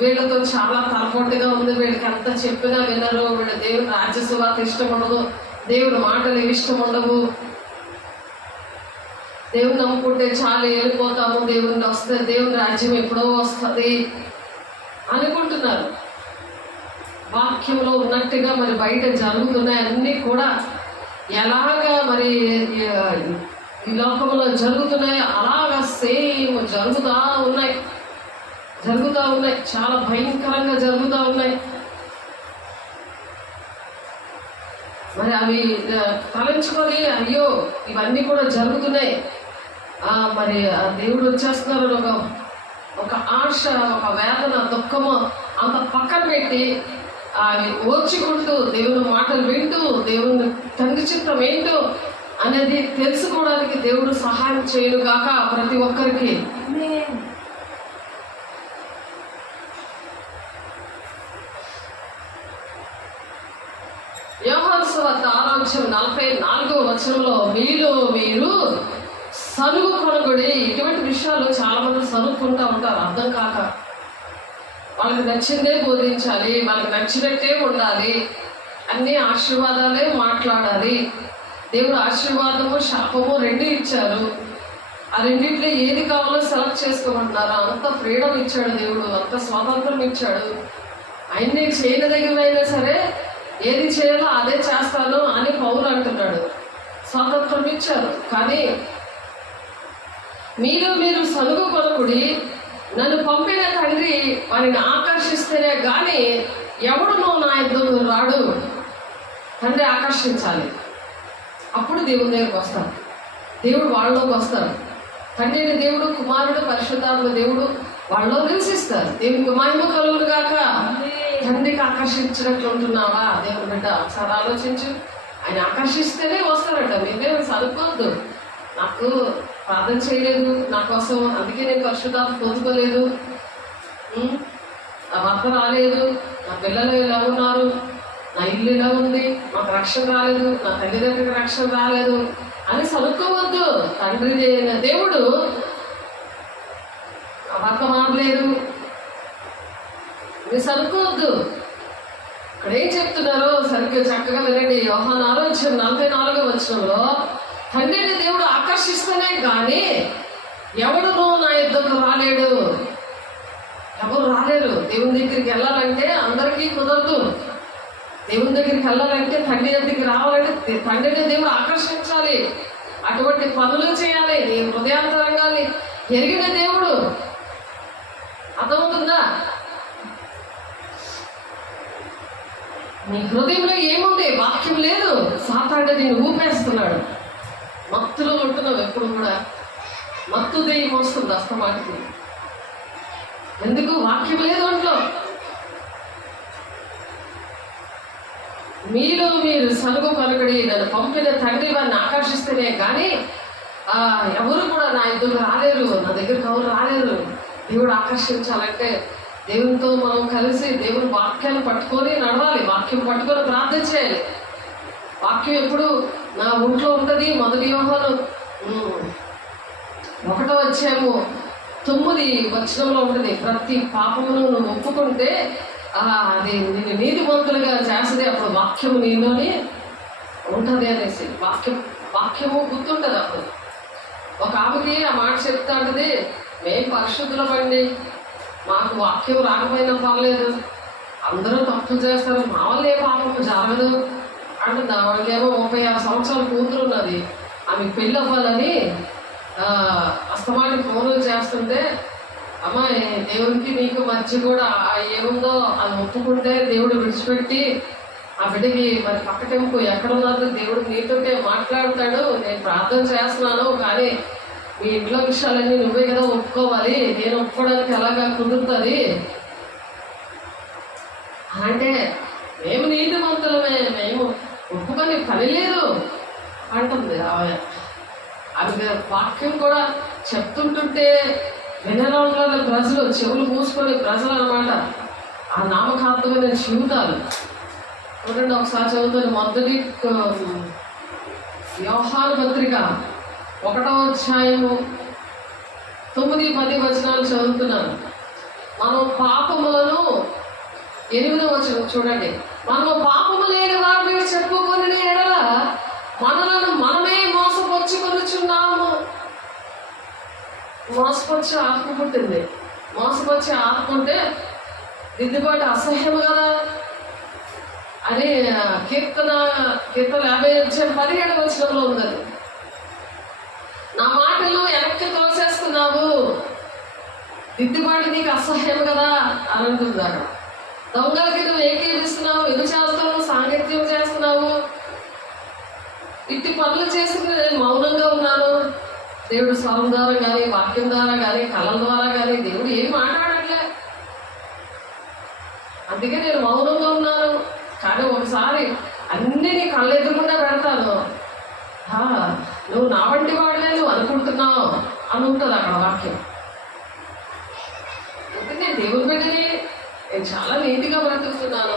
వీళ్ళతో చాలా తలపొట్టుగా ఉంది, వీళ్ళకి ఎంత చెప్పినా వినరు, వీళ్ళ దేవుని రాజ్యసువాత ఇష్టం ఉండదు, దేవుని మాటలు ఇష్టం ఉండవు, దేవుని నమ్ముకుంటే చాలు వెళ్ళిపోతాము, దేవుని వస్తే దేవుని రాజ్యం ఎప్పుడో వస్తుంది అనుకుంటున్నారు. వాక్యంలో ఉన్నట్టుగా మరి బయట జరుగుతున్నాయి అన్నీ కూడా ఎలాగా మరి ఈ లోకంలో జరుగుతున్నాయి అలాగా సేమ్ జరుగుతూ ఉన్నాయి, చాలా భయంకరంగా జరుగుతూ ఉన్నాయి. మరి అవి తలంచుకొని అయ్యో ఇవన్నీ కూడా జరుగుతున్నాయి, మరి దేవుడు వచ్చేస్తున్నారు ఒక ఆశ, ఒక వేదన, దుఃఖము అంత పక్కన పెట్టి అవి ఓర్చుకుంటూ దేవుని మాటలు వింటూ దేవుని తండ్రి చిత్తం ఏంటో అనేది తెలుసుకోవడానికి దేవుడు సహాయం చేయను గాక ప్రతి ఒక్కరికి. యోహాను సువార్త 6:44 మీలో మీరు సనుగు కొనగొడి. ఇటువంటి విషయాలు చాలా మంది సనుక్కుంటూ ఉంటారు అర్థం కాక. వాళ్ళకి నచ్చిందే బోధించాలి, వాళ్ళకి నచ్చినట్టే ఉండాలి, అన్ని ఆశీర్వాదాలే మాట్లాడాలి. దేవుడు ఆశీర్వాదము శాపము రెండు ఇచ్చారు, ఆ రెండింటిలో ఏది కావాలో సెలెక్ట్ చేసుకోమంటున్నారు. అంత ఫ్రీడమ్ ఇచ్చాడు దేవుడు, అంత స్వాతంత్రం ఇచ్చాడు. ఆయన్ని చేయదగినైనా సరే ఏది చేయాలో అదే చేస్తాను అని పౌలు అంటున్నాడు. స్వాతంత్రం ఇచ్చారు. కానీ మీరు సనుగు కొనకుడి, నన్ను పంపిన తండ్రి వారిని ఆకర్షిస్తేనే కానీ ఎవడునో నా యుద్ధంలో రాడు. తండ్రి ఆకర్షించాలి, అప్పుడు దేవుని దగ్గరకు వస్తాడు, దేవుడు వాళ్ళలోకి వస్తాడు. తండ్రిని దేవుడు, కుమారుడు, పరిశుద్ధాత్మ దేవుడు వాళ్ళలో నివసిస్తారు. దేవునికి మహిమ కలుగును గాక. తండ్రికి ఆకర్షించినట్లు ఉంటున్నావా దేవుని బిడ్డ? ఒకసారి ఆలోచించు. ఆయన ఆకర్షిస్తేనే వస్తారట. మీరేం చదువుకోవద్దు, నాకు ప్రార్థన చేయలేదు నా కోసం, అందుకే నేను పరిశుద్ధాత్మ పొందుకోలేదు, నా భర్త రాలేదు, నా పిల్లలు ఎలా ఉన్నారు, నా ఇల్లు ఎలా ఉంది, మాకు రక్షణ రాలేదు, నా తల్లి దగ్గరికి రక్షణ రాలేదు అని చదువుకోవద్దు. తండ్రి దేవుడు ఆ భర్త మారలేదు మీరు చదువుకోవద్దు. ఇక్కడ ఏం చెప్తున్నారో సరిగ్గా చక్కగా వినండి. యోహాను 6:44 తండ్రిని దేవుడు ఆకర్షిస్తేనే కానీ ఎవడునో నా యుద్ధంలో రాలేడు. ఎవరు రాలేరు. దేవుని దగ్గరికి వెళ్ళాలంటే అందరికీ కుదరదు. దేవుని దగ్గరికి వెళ్ళాలంటే తండ్రి దగ్గరికి రావాలంటే తండ్రిని దేవుడు ఆకర్షించాలి, అటువంటి పనులు చేయాలి. నీ హృదయాంతరంగాన్ని ఎరిగిన దేవుడు. అర్థమవుతుందా? నీ హృదయంలో ఏముంది? వాక్యం లేదు. సాతానుడు నిన్ను ఊపేస్తున్నాడు. మత్తులో ఉంటున్నావు. ఎప్పుడు కూడా మత్తు దెయ్యం వస్తుంది అస్తమాటికి. ఎందుకు? వాక్యం లేదు ఒంట్లో. మీలో మీరు సనుగు కనుకడి, నన్ను పంపిన తండ్రి వారిని ఆకర్షిస్తేనే కానీ ఎవరు కూడా నా ఎదురు రాలేరు, నా దగ్గరకు ఎవరు రాలేరు. దేవుడు ఆకర్షించాలంటే దేవునితో మనం కలిసి దేవుని వాక్యాన్ని పట్టుకొని నడవాలి, వాక్యం పట్టుకొని ప్రార్థన చేయాలి. వాక్యం ఎప్పుడు నా ఒంట్లో ఉంటుంది. మొదటి యోహాను 1:9 ఉంటుంది. ప్రతి పాపమును నువ్వు ఒప్పుకుంటే అది నేను నీతిమంతులుగా చేస్తుంది, అప్పుడు వాక్యము నీలోనే ఉంటుంది అనేసి వాక్యము గుర్తుంటుంది. అప్పుడు ఒక ఆమెకి ఆ మాట చెప్తా ఉంటుంది, మేము పరిశుద్ధులమండి, మాకు వాక్యం రాకపోయినా పర్లేదు, అందరూ తప్పులు చేస్తారు, మా వల్ల ఏ పాపము జరగదు అంటుంది. వాళ్ళకేమో 36 సంవత్సరాల కూతురు ఉన్నది. ఆమె పెళ్ళి అవ్వాలని అస్తమానికి ఫోన్లు చేస్తుంటే, అమ్మాయి దేవునికి నీకు మధ్య కూడా ఏముందో అది ఒప్పుకుంటే దేవుడు విడిచిపెట్టి ఆ బిడ్డకి మరి పక్కటెంపు ఎక్కడున్నారు, దేవుడు నీతోటే మాట్లాడతాడు, నేను ప్రార్థన చేస్తున్నాను, కానీ మీ ఇంట్లో విషయాలన్నీ నువ్వే కదా ఒప్పుకోవాలి, నేను ఒప్పుకోవడానికి ఎలాగా కుదురుతుంది అంటే, మేము నీతిమంతులమే, మేము ఒప్పుకొని పని లేదు అంటుంది. అది వాక్యం కూడా చెప్తుంటుంటే వినడంలో ప్రజలు చెవులు మూసుకొని ప్రజలు అన్నమాట. ఆ నామకార్థమైన జీవితాలు చూడండి, ఒకసారి చదువుతుంది. మొదటి యోహాను పత్రిక 1వ అధ్యాయము 9-10 వచనాలు చదువుతున్నాను. మనం పాపములను 8వ వచనం చూడండి. మనము పాపము లేని వారిని చెప్పుకొని ఎడల మనలను మనమే మోసపరుచుకొనుచున్నాము. మోసపరిచే ఆత్మ పుట్టింది. మోసపరిచే ఆత్మ ఉంటే దిద్దుబాటు అసహ్యం కదా అని కీర్తన 50:17 వచనంలో ఉన్నది. నా మాటలు వెనక్కి తోసేస్తున్నావు, దిద్దుబాటు నీకు అసహ్యం కదా అని అంటుంది. అక్కడ దొంగలకి నువ్వు ఏకీపిస్తున్నావు, ఇది చేస్తున్నావు, సాంగత్యం చేస్తున్నావు, ఇట్టి పనులు చేసుకుని నేను మౌనంగా ఉన్నాను. దేవుడు స్వరం ద్వారా కానీ, వాక్యం ద్వారా కానీ, కళల ద్వారా కానీ దేవుడు ఏం మాట్లాడట్లే, అందుకే నేను మౌనంగా ఉన్నాను. కానీ ఒకసారి అన్ని నీ కళ్ళ ఎదురుకుండా పెడతాను, నువ్వు నా వంటి వాడినే నువ్వు అనుకుంటున్నావు అని ఉంటుంది అక్కడ వాక్యం. నేను దేవుని బిడ్డని, నేను చాలా నీతిగా బ్రతుకుతున్నాను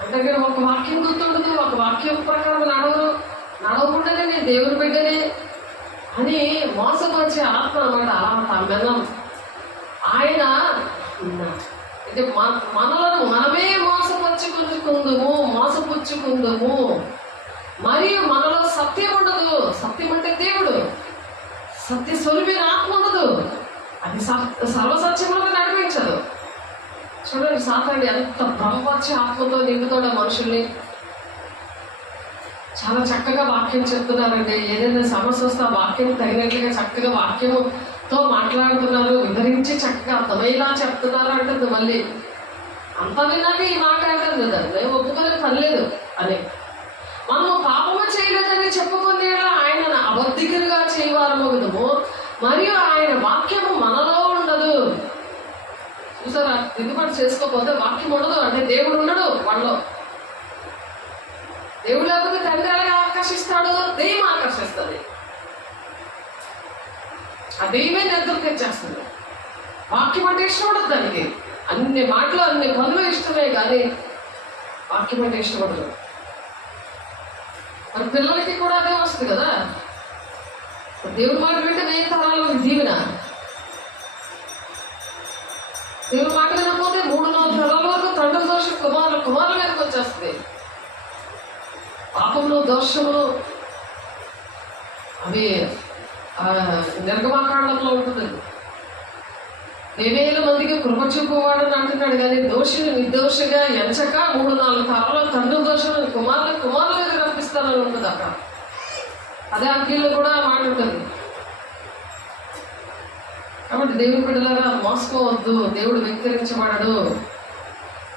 అంటే నేను ఒక వాక్యం గుర్తుండదు, ఒక వాక్యం ప్రకారం నడవకుండానే నేను దేవుని బిడ్డని అని మోసపరిచే ఆత్మ అన్నమాట. అలా తమ్మెనం ఆయన అంటే మనలను మనమే మోసపుచ్చుకుందుము మరియు మనలో సత్యం ఉండదు. సత్యం అంటే దేవుడు, సత్య స్వరూపైన ఆత్మ ఉండదు, అది సర్వసత్యంలో నడిపించదు. చూడండి, సాతానుడు ఎంత బ్రహ్మపరిచే ఆత్మతో నిండుతాడో మనుషుల్ని. చాలా చక్కగా వాక్యం చెప్తున్నారండి. ఏదైనా సమస్య వస్తే ఆ వాక్యం తగినట్లుగా చక్కగా వాక్యముతో మాట్లాడుతున్నారు, వివరించి చక్కగా అర్థమయ్యేలా చెప్తున్నారు అంటుంది. మళ్ళీ అంత విన్నాక ఈ మాట అంటుంది కదా, మేము ఒప్పుకునే పని లేదు అని. మనము పాపము చేయలేదని చెప్పుకునే ఆయన అబద్ధికులుగా చేయవారమగుదుము మరియు ఆయన వాక్యము మనలో ఉండదు. చూసారా, దిగుబడి చేసుకోకపోతే వాక్యం ఉండదు అంటే దేవుడు ఉండడు వాళ్ళలో. దేవుడు లేకపోతే తండ్రి ఎలాగా ఆకర్షిస్తాడు? దెయ్యం ఆకర్షిస్తుంది. ఆ దెయ్యమే నిద్ర తెచ్చేస్తుంది. వాక్యం అంటే ఇష్టం ఉండదు దానికి. అన్ని మాటలు అన్ని పనులు ఇష్టమే కానీ వాక్యం అంటే ఇష్టపడదు. మరి పిల్లలకి కూడా అదే వస్తుంది కదా. దేవుడి మాట వింటే నేను తరాలు దీవెన. దేవుడి మాట వినకపోతే 3-4 తరాల వరకు తండ్రి దోషం కుమారుల మీదకి వచ్చేస్తుంది. పాపంలో దోషములు అవి నిర్గమాకాండంలో ఉంటుంది. 10,000 మందికి కృప చూపువాడని అంటున్నాడు కానీ దోషిని నిర్దోషిగా ఎంచక 3-4 తరాల తండ్రి దోషం కుమారుల మీద కనిపిస్తానని ఉంటుంది అక్కడ. అదే అగ్గిలో కూడా మాట ఉంటుంది. కాబట్టి దేవుని బిడ్డలారా మోసపోవద్దు, దేవుడు వెక్కిరించబడడు.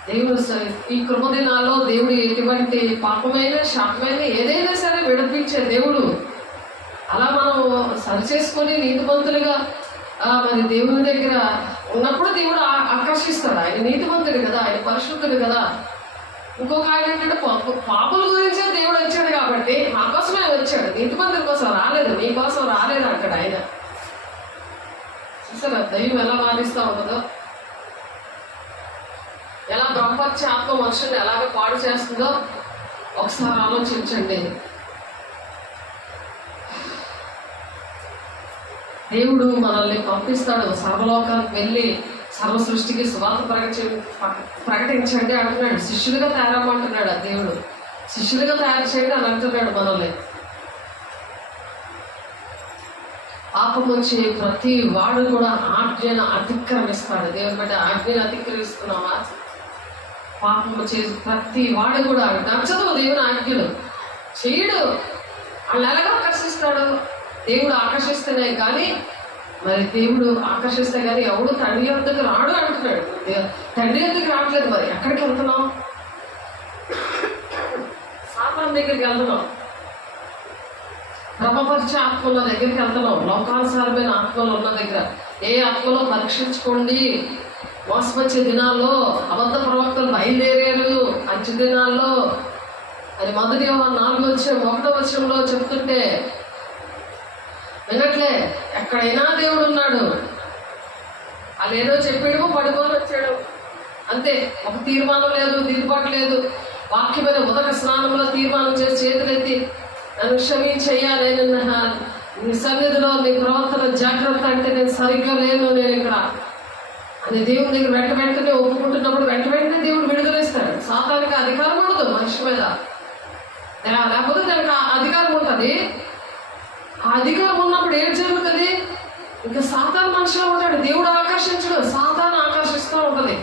దేవుడు ఈ కృపదినాల్లో దేవుడు ఎటువంటి పాపమైన శాపమైన ఏదైనా సరే విడిపించే దేవుడు. అలా మనం సరిచేసుకొని నీతిమంతులుగా మరి దేవుని దగ్గర ఉన్నప్పుడు దేవుడు ఆకర్షిస్తాడు. ఆయన నీతిమంతుడు కదా, ఆయన పరిశుద్ధుడు కదా. ఇంకొక ఆయన ఏంటంటే పాపుల గురించే దేవుడు వచ్చాడు కాబట్టి మా కోసమే వచ్చాడు, నీతిమంతుల కోసం రాలేదు, నీ కోసం రాలేదు అంటాడు ఆయన. చూసారా దైవం ఎలా వాదిస్తూ ఉంటుందో, ఎలా బ్రహ్మపరిచే ఆత్మ మనుషుల్ని ఎలాగ పాడు చేస్తుందో ఒకసారి ఆలోచించండి. దేవుడు మనల్ని పంపిస్తాడు, సర్వలోకానికి వెళ్ళి సర్వ సృష్టికి సువార్త ప్రకటించండి అంటున్నాడు. శిష్యులుగా తయారమ్మంటున్నాడు ఆ దేవుడు. శిష్యులుగా తయారు చేయండి అని అంటున్నాడు మనల్ని. పాపం వచ్చి ప్రతి వాడు కూడా ఆజ్ఞను అతిక్రమిస్తాడు. దేవుని బట్టి ఆజ్ఞను అతిక్రమిస్తున్నావా? పాపము చేసి ప్రతి వాడు కూడా నచ్చదు దేవుని ఆజ్ఞలు చేయడు. వాళ్ళు ఎలాగ ఆకర్షిస్తాడు? దేవుడు ఆకర్షిస్తేనే కానీ, మరి దేవుడు ఆకర్షిస్తే కానీ ఎవడు తండ్రి వద్దకు రాడు అంటున్నాడు. తండ్రి వద్దకు రావట్లేదు. మరి ఎక్కడికి వెళ్తున్నాం? సాతాను దగ్గరికి వెళ్తున్నాం, బ్రహ్మపరిచే ఆత్మల దగ్గరికి వెళ్తున్నాం, లోకానుసారమైన ఆత్మలు ఉన్న దగ్గర. ఏ ఆత్మలో పరీక్షించుకోండి. మోసపరిచే దినాల్లో అబద్ధ ప్రవక్తలు బయలుదేరారు. అంచు దినాల్లో అది 1 యోహాను 4:1 వచనంలో చెప్తుంటే వినట్లే. ఎక్కడైనా దేవుడు ఉన్నాడు. వాళ్ళు ఏదో చెప్పాడు, పడుకొని వచ్చాడు అంతే. ఒక తీర్మానం లేదు, దిద్దుబాటు లేదు. వాక్యమైన ఉదక స్నానంలో తీర్మానం చేసి చేతులెత్తి నన్ను క్షమించయ్యా, నేను నీ సన్నిధిలో నీ ప్రవర్తన జాగ్రత్త అంటే నేను సరిగ్గా లేను, నేను ఇక్కడ అని దేవుని దగ్గర వెంటనే ఒప్పుకుంటున్నప్పుడు వెంటనే దేవుడు విడుదలిస్తాడు. సాతానికి అధికారం ఉండదు మనిషి మీద, లేకపోతే దానికి అధికారం ఉంటుంది. ఆ అధికారం ఉన్నప్పుడు ఏం జరుగుతుంది? ఇంకా సాతాను మనిషిలో ఉంటాడు, దేవుడు ఆకర్షించడు, సాతాను ఆకర్షిస్తూ ఉంటుంది.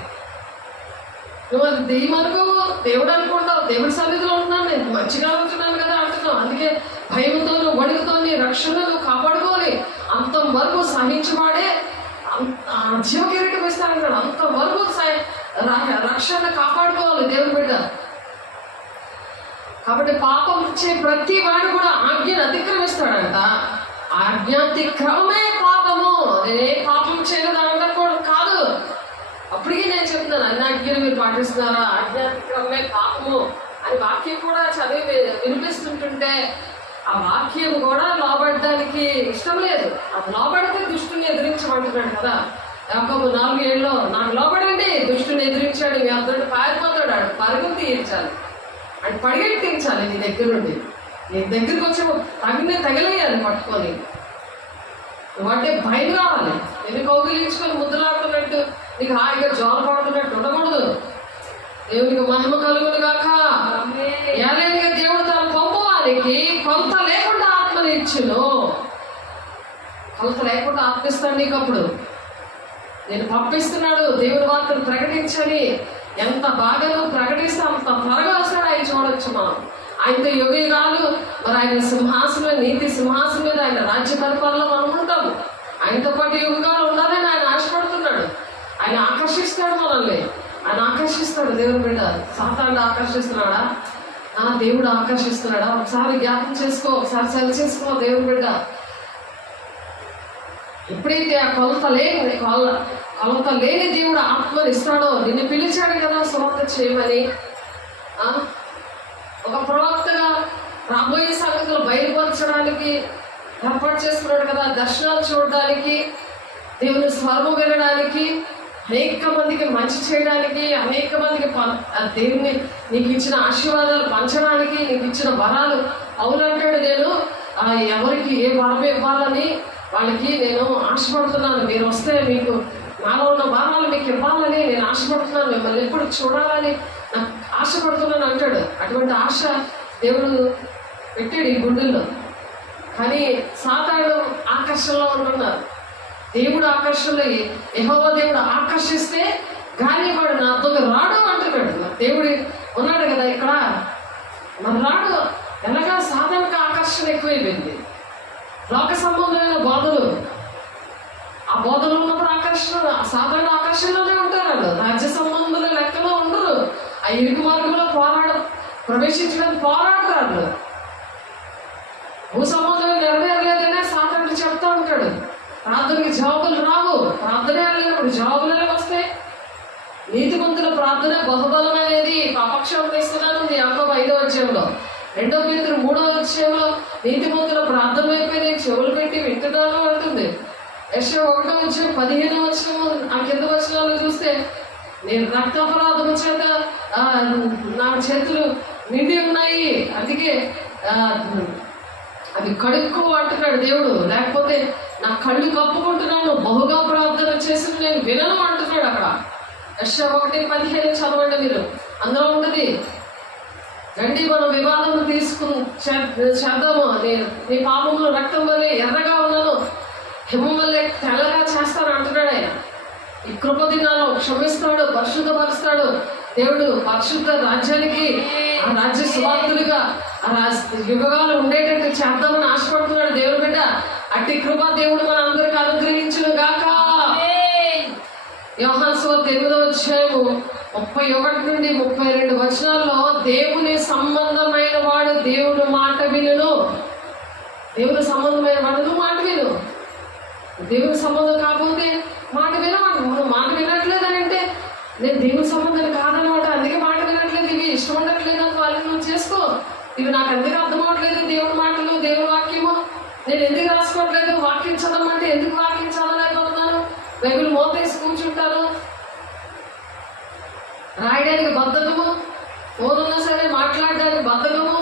నువ్వు అది దెయ్యం అనుకో, దేవుడు అనుకుంటావు, దేవుడి సన్నిధిలో ఉంటున్నాను, నేను మంచిగా ఉంటున్నాను కదా అంటున్నావు. అందుకే భయంతో వణుకుతో నీ రక్షణ నువ్వు కాపాడుకోవాలి. అంతవరకు సహించబడే జీవకిరీటం ఇస్తానంటాడు. అంతవరకు రక్షణ కాపాడుకోవాలి దేవుని బిడ్డ. కాబట్టి పాపం ఇచ్చే ప్రతి వాడు కూడా ఆజ్ఞను అతిక్రమిస్తాడంట. ఆజ్ఞాతిక్రమమే పాపము. నేనే పాపం చేయలేదు అనడం కాదు. అప్పటికీ నేను చెప్తున్నాను, అన్ని ఆజ్ఞలు మీరు పాటిస్తున్నారా, ఆజ్ఞాతిక్రమమే పాపము అని వాక్యం కూడా చదివి వినిపిస్తుంటుంటే ఆ వాక్యం కూడా లోబడడానికి ఇష్టం లేదు. అది లోబడితే దుష్టుని ఎదిరించమంటున్నాడు కదా. యాకోబు 4:7 నాకు లోబడండి, దుష్టుని ఎదిరించాడు, మీ అతడు పారిపోతాడు, ఆడు పరుగులు తీయించాలి, అంటే పరిగెట్టించాలి నీ దగ్గర నుండి. నీ దగ్గరికి వచ్చే తగిలేయాలి పట్టుకొని. అంటే భయం రావాలి. నేను కౌగిలించుకొని ముద్దులాడుతున్నట్టు నీకు హాయిగా జోల పడుతున్నట్టు ఉండకూడదు. దేవునికి మహిమ కలుగును గాక. ఏలైనా దేవుడు తన పంపవానికి కొలత లేకుండా ఆత్మని ఇచ్చును. కొలత లేకుండా ఆత్మిస్తాడు నీకు. అప్పుడు నేను పంపిస్తున్నాడు దేవుడి వార్తను ప్రకటించని. ఎంత బాగా నువ్వు ప్రకటిస్తే అంత త్వరగా వస్తాడు ఆయన. చూడొచ్చు మనం ఆయనతో యుగాలు. మరి ఆయన సింహాసనం, నీతి సింహాసనం మీద ఆయన రాజ్య పరిపాలనలో మనం ఉంటాము. ఆయనతో పాటు యుగాలు ఉండాలని ఆయన ఆశపడుతున్నాడు. ఆయన ఆకర్షిస్తాడు మనల్ని, ఆయన ఆకర్షిస్తాడు. దేవుని బిడ్డ సాతానుడు ఆకర్షిస్తున్నాడా? దేవుడు ఆకర్షిస్తున్నాడా? ఒకసారి జ్ఞాపకం చేసుకో, ఒకసారి సరి చేసుకో. దేవుని బిడ్డ ఎప్పుడైతే ఆ కొలత లేని దేవుడు ఆత్మని ఇస్తాడో, నిన్ను పిలిచాడు కదా సువార్త చేయమని. ఒక ప్రవక్తగా రాబోయే సంగతులు బయలుపరచడానికి ఏర్పాటు చేసుకున్నాడు కదా. దర్శనాలు చూడడానికి, దేవుని స్వరము వినడానికి, అనేక మందికి మంచి చేయడానికి, అనేక మందికి దేవుని నీకు ఇచ్చిన ఆశీర్వాదాలు పంచడానికి, నీకు ఇచ్చిన వరాలు. అవునంటాడు, నేను ఎవరికి ఏ వరం ఇవ్వాలని వాళ్ళకి నేను ఆశపడుతున్నాను. మీరు వస్తే మీకు నాలో ఉన్న వరాలు మీకు ఇవ్వాలని నేను ఆశపడుతున్నాను, మిమ్మల్ని ఎప్పుడు చూడాలని నాకు ఆశపడుతున్నాను అంటాడు. అటువంటి ఆశ దేవుడు పెట్టాడు ఈ గుండెల్లో. కానీ సాతానుడు ఆకర్షణలో ఉంటున్నారు. దేవుడు ఆకర్షణలో, యెహోవా దేవుడు ఆకర్షిస్తే కానీ వాడు నా దగ్గర రాడు అంటున్నాడు. దేవుడు ఉన్నాడు కదా ఇక్కడ, మరి రాడు. ఎలాగా? సాతానుడికి ఆకర్షణ ఎక్కువైపోయింది. లోక సంబంధమైన బోధలు, ఆ బోధలు ఉన్నప్పుడు ఆకర్షణ, సాధారణ ఆకర్షణలోనే ఉంటారు వాళ్ళు. రాజ్య సంబంధుల లెక్కలో ఉండరు. ఆ ఇరుకు మార్గంలో ప్రవేశించడానికి పోరాడతారు. భూ సంబంధం నెరవేరలేదనే సాతానుడు చెప్తా ఉంటాడు. ప్రార్థనకి జవాబులు రావు. ప్రార్థనే లేనప్పుడు జవాబులే వస్తాయి. నీతిమంతుల ప్రార్థన బహుబలమైనది. పాపక్షేమం ఇస్తున్నాను యాకోబు 5వ అధ్యాయంలో. 2 పేతురు 3వ అధ్యాయంలో నీతిమంతుల ప్రార్థన అయిపోయి చెవులు పెట్టి వింటున్నాను అంటుంది. యెషయా 1వ అధ్యాయం 15వ వచనము ఆ కింద వచనాలు చూస్తే, నేను రక్తాపరాధము చేత నా చేతులు నిండి ఉన్నాయి, అందుకే అది కడుక్కో అంటున్నాడు దేవుడు. లేకపోతే నా కళ్ళు కప్పుకుంటున్నాను, బహుగా ప్రార్థన చేసి నేను వినను అంటున్నాడు అక్కడ. యెషయా 1:15 చదవండి మీరు, అందులో ఉంటుంది. రండి మనం వివాదం చేద్దాము. నీ పాపములు రక్తం వల్లే ఎర్రగా ఉన్నాను, హిమం వల్లే తెల్లగా చేస్తాను అంటున్నాడు ఆయన. ఈ కృప దినాల్లో క్షమిస్తాడు, పరిశుద్ధపరుస్తాడు దేవుడు. పరిశుద్ధ రాజ్యానికి, ఆ రాజ్య సువార్తులుగా ఆ యుగాలు ఉండేటట్టు చేద్దామని ఆశపడుతున్నాడు దేవుడు బిడ్డ. అట్టి కృప దేవుడు మన అందరికి అనుగ్రహించును గాక. యోహాను సువార్త 8వ అధ్యాయము 31 నుండి 32 వచనాల్లో, దేవుని సంబంధమైన వాడు దేవుడు మాట వినును. దేవుని సంబంధమైన వాడు నువ్వు మాట విను. దేవుని సంబంధం కాకపోతే మాట వినవాడు. నువ్వు మాట వినట్లేదని అంటే నేను దేవుని సంబంధం కాదనమాట, అందుకే మాట వినట్లేదు, ఇవి ఇష్టం ఉండట్లేదు అని వాళ్ళని నువ్వు చేసుకో. ఇవి నాకు ఎందుకు అర్థం అవ్వట్లేదు, దేవుని మాటలు, దేవుని వాక్యము నేను ఎందుకు రాసుకోవట్లేదు, వాక్యం చదవమంటే ఎందుకు వాక్యం చదవలేకపోతున్నాను, బైబిల్ మోతేసి కూర్చుంటాను, రాయడానికి బద్ధకము, ఫోన్ ఉన్నా సరే మాట్లాడడానికి బద్ధకము,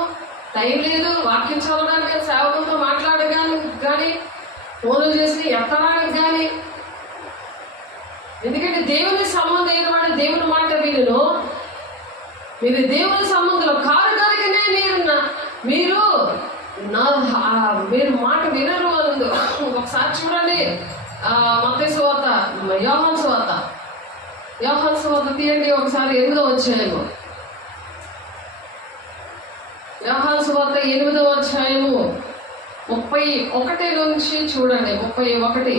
టైం లేదు. వాక్యం చదవడానికి, సేవకులతో మాట్లాడడానికి కానీ, ఫోన్లు చేసి ఎత్తడానికి కానీ. ఎందుకంటే దేవుని సంబంధం అయిన వాడు దేవుని మాట వినును. మీరు దేవుని సంబంధంలో కారు కనుకనే మీరు మాట వినరు అని. ఒకసారి చూడండి, మత్తయి సువార్త, యోహాను సువార్త తీయండి ఒకసారి, 8వ అధ్యాయము. యోహాను సువార్త 8వ అధ్యాయము 31 నుంచి చూడండి. 31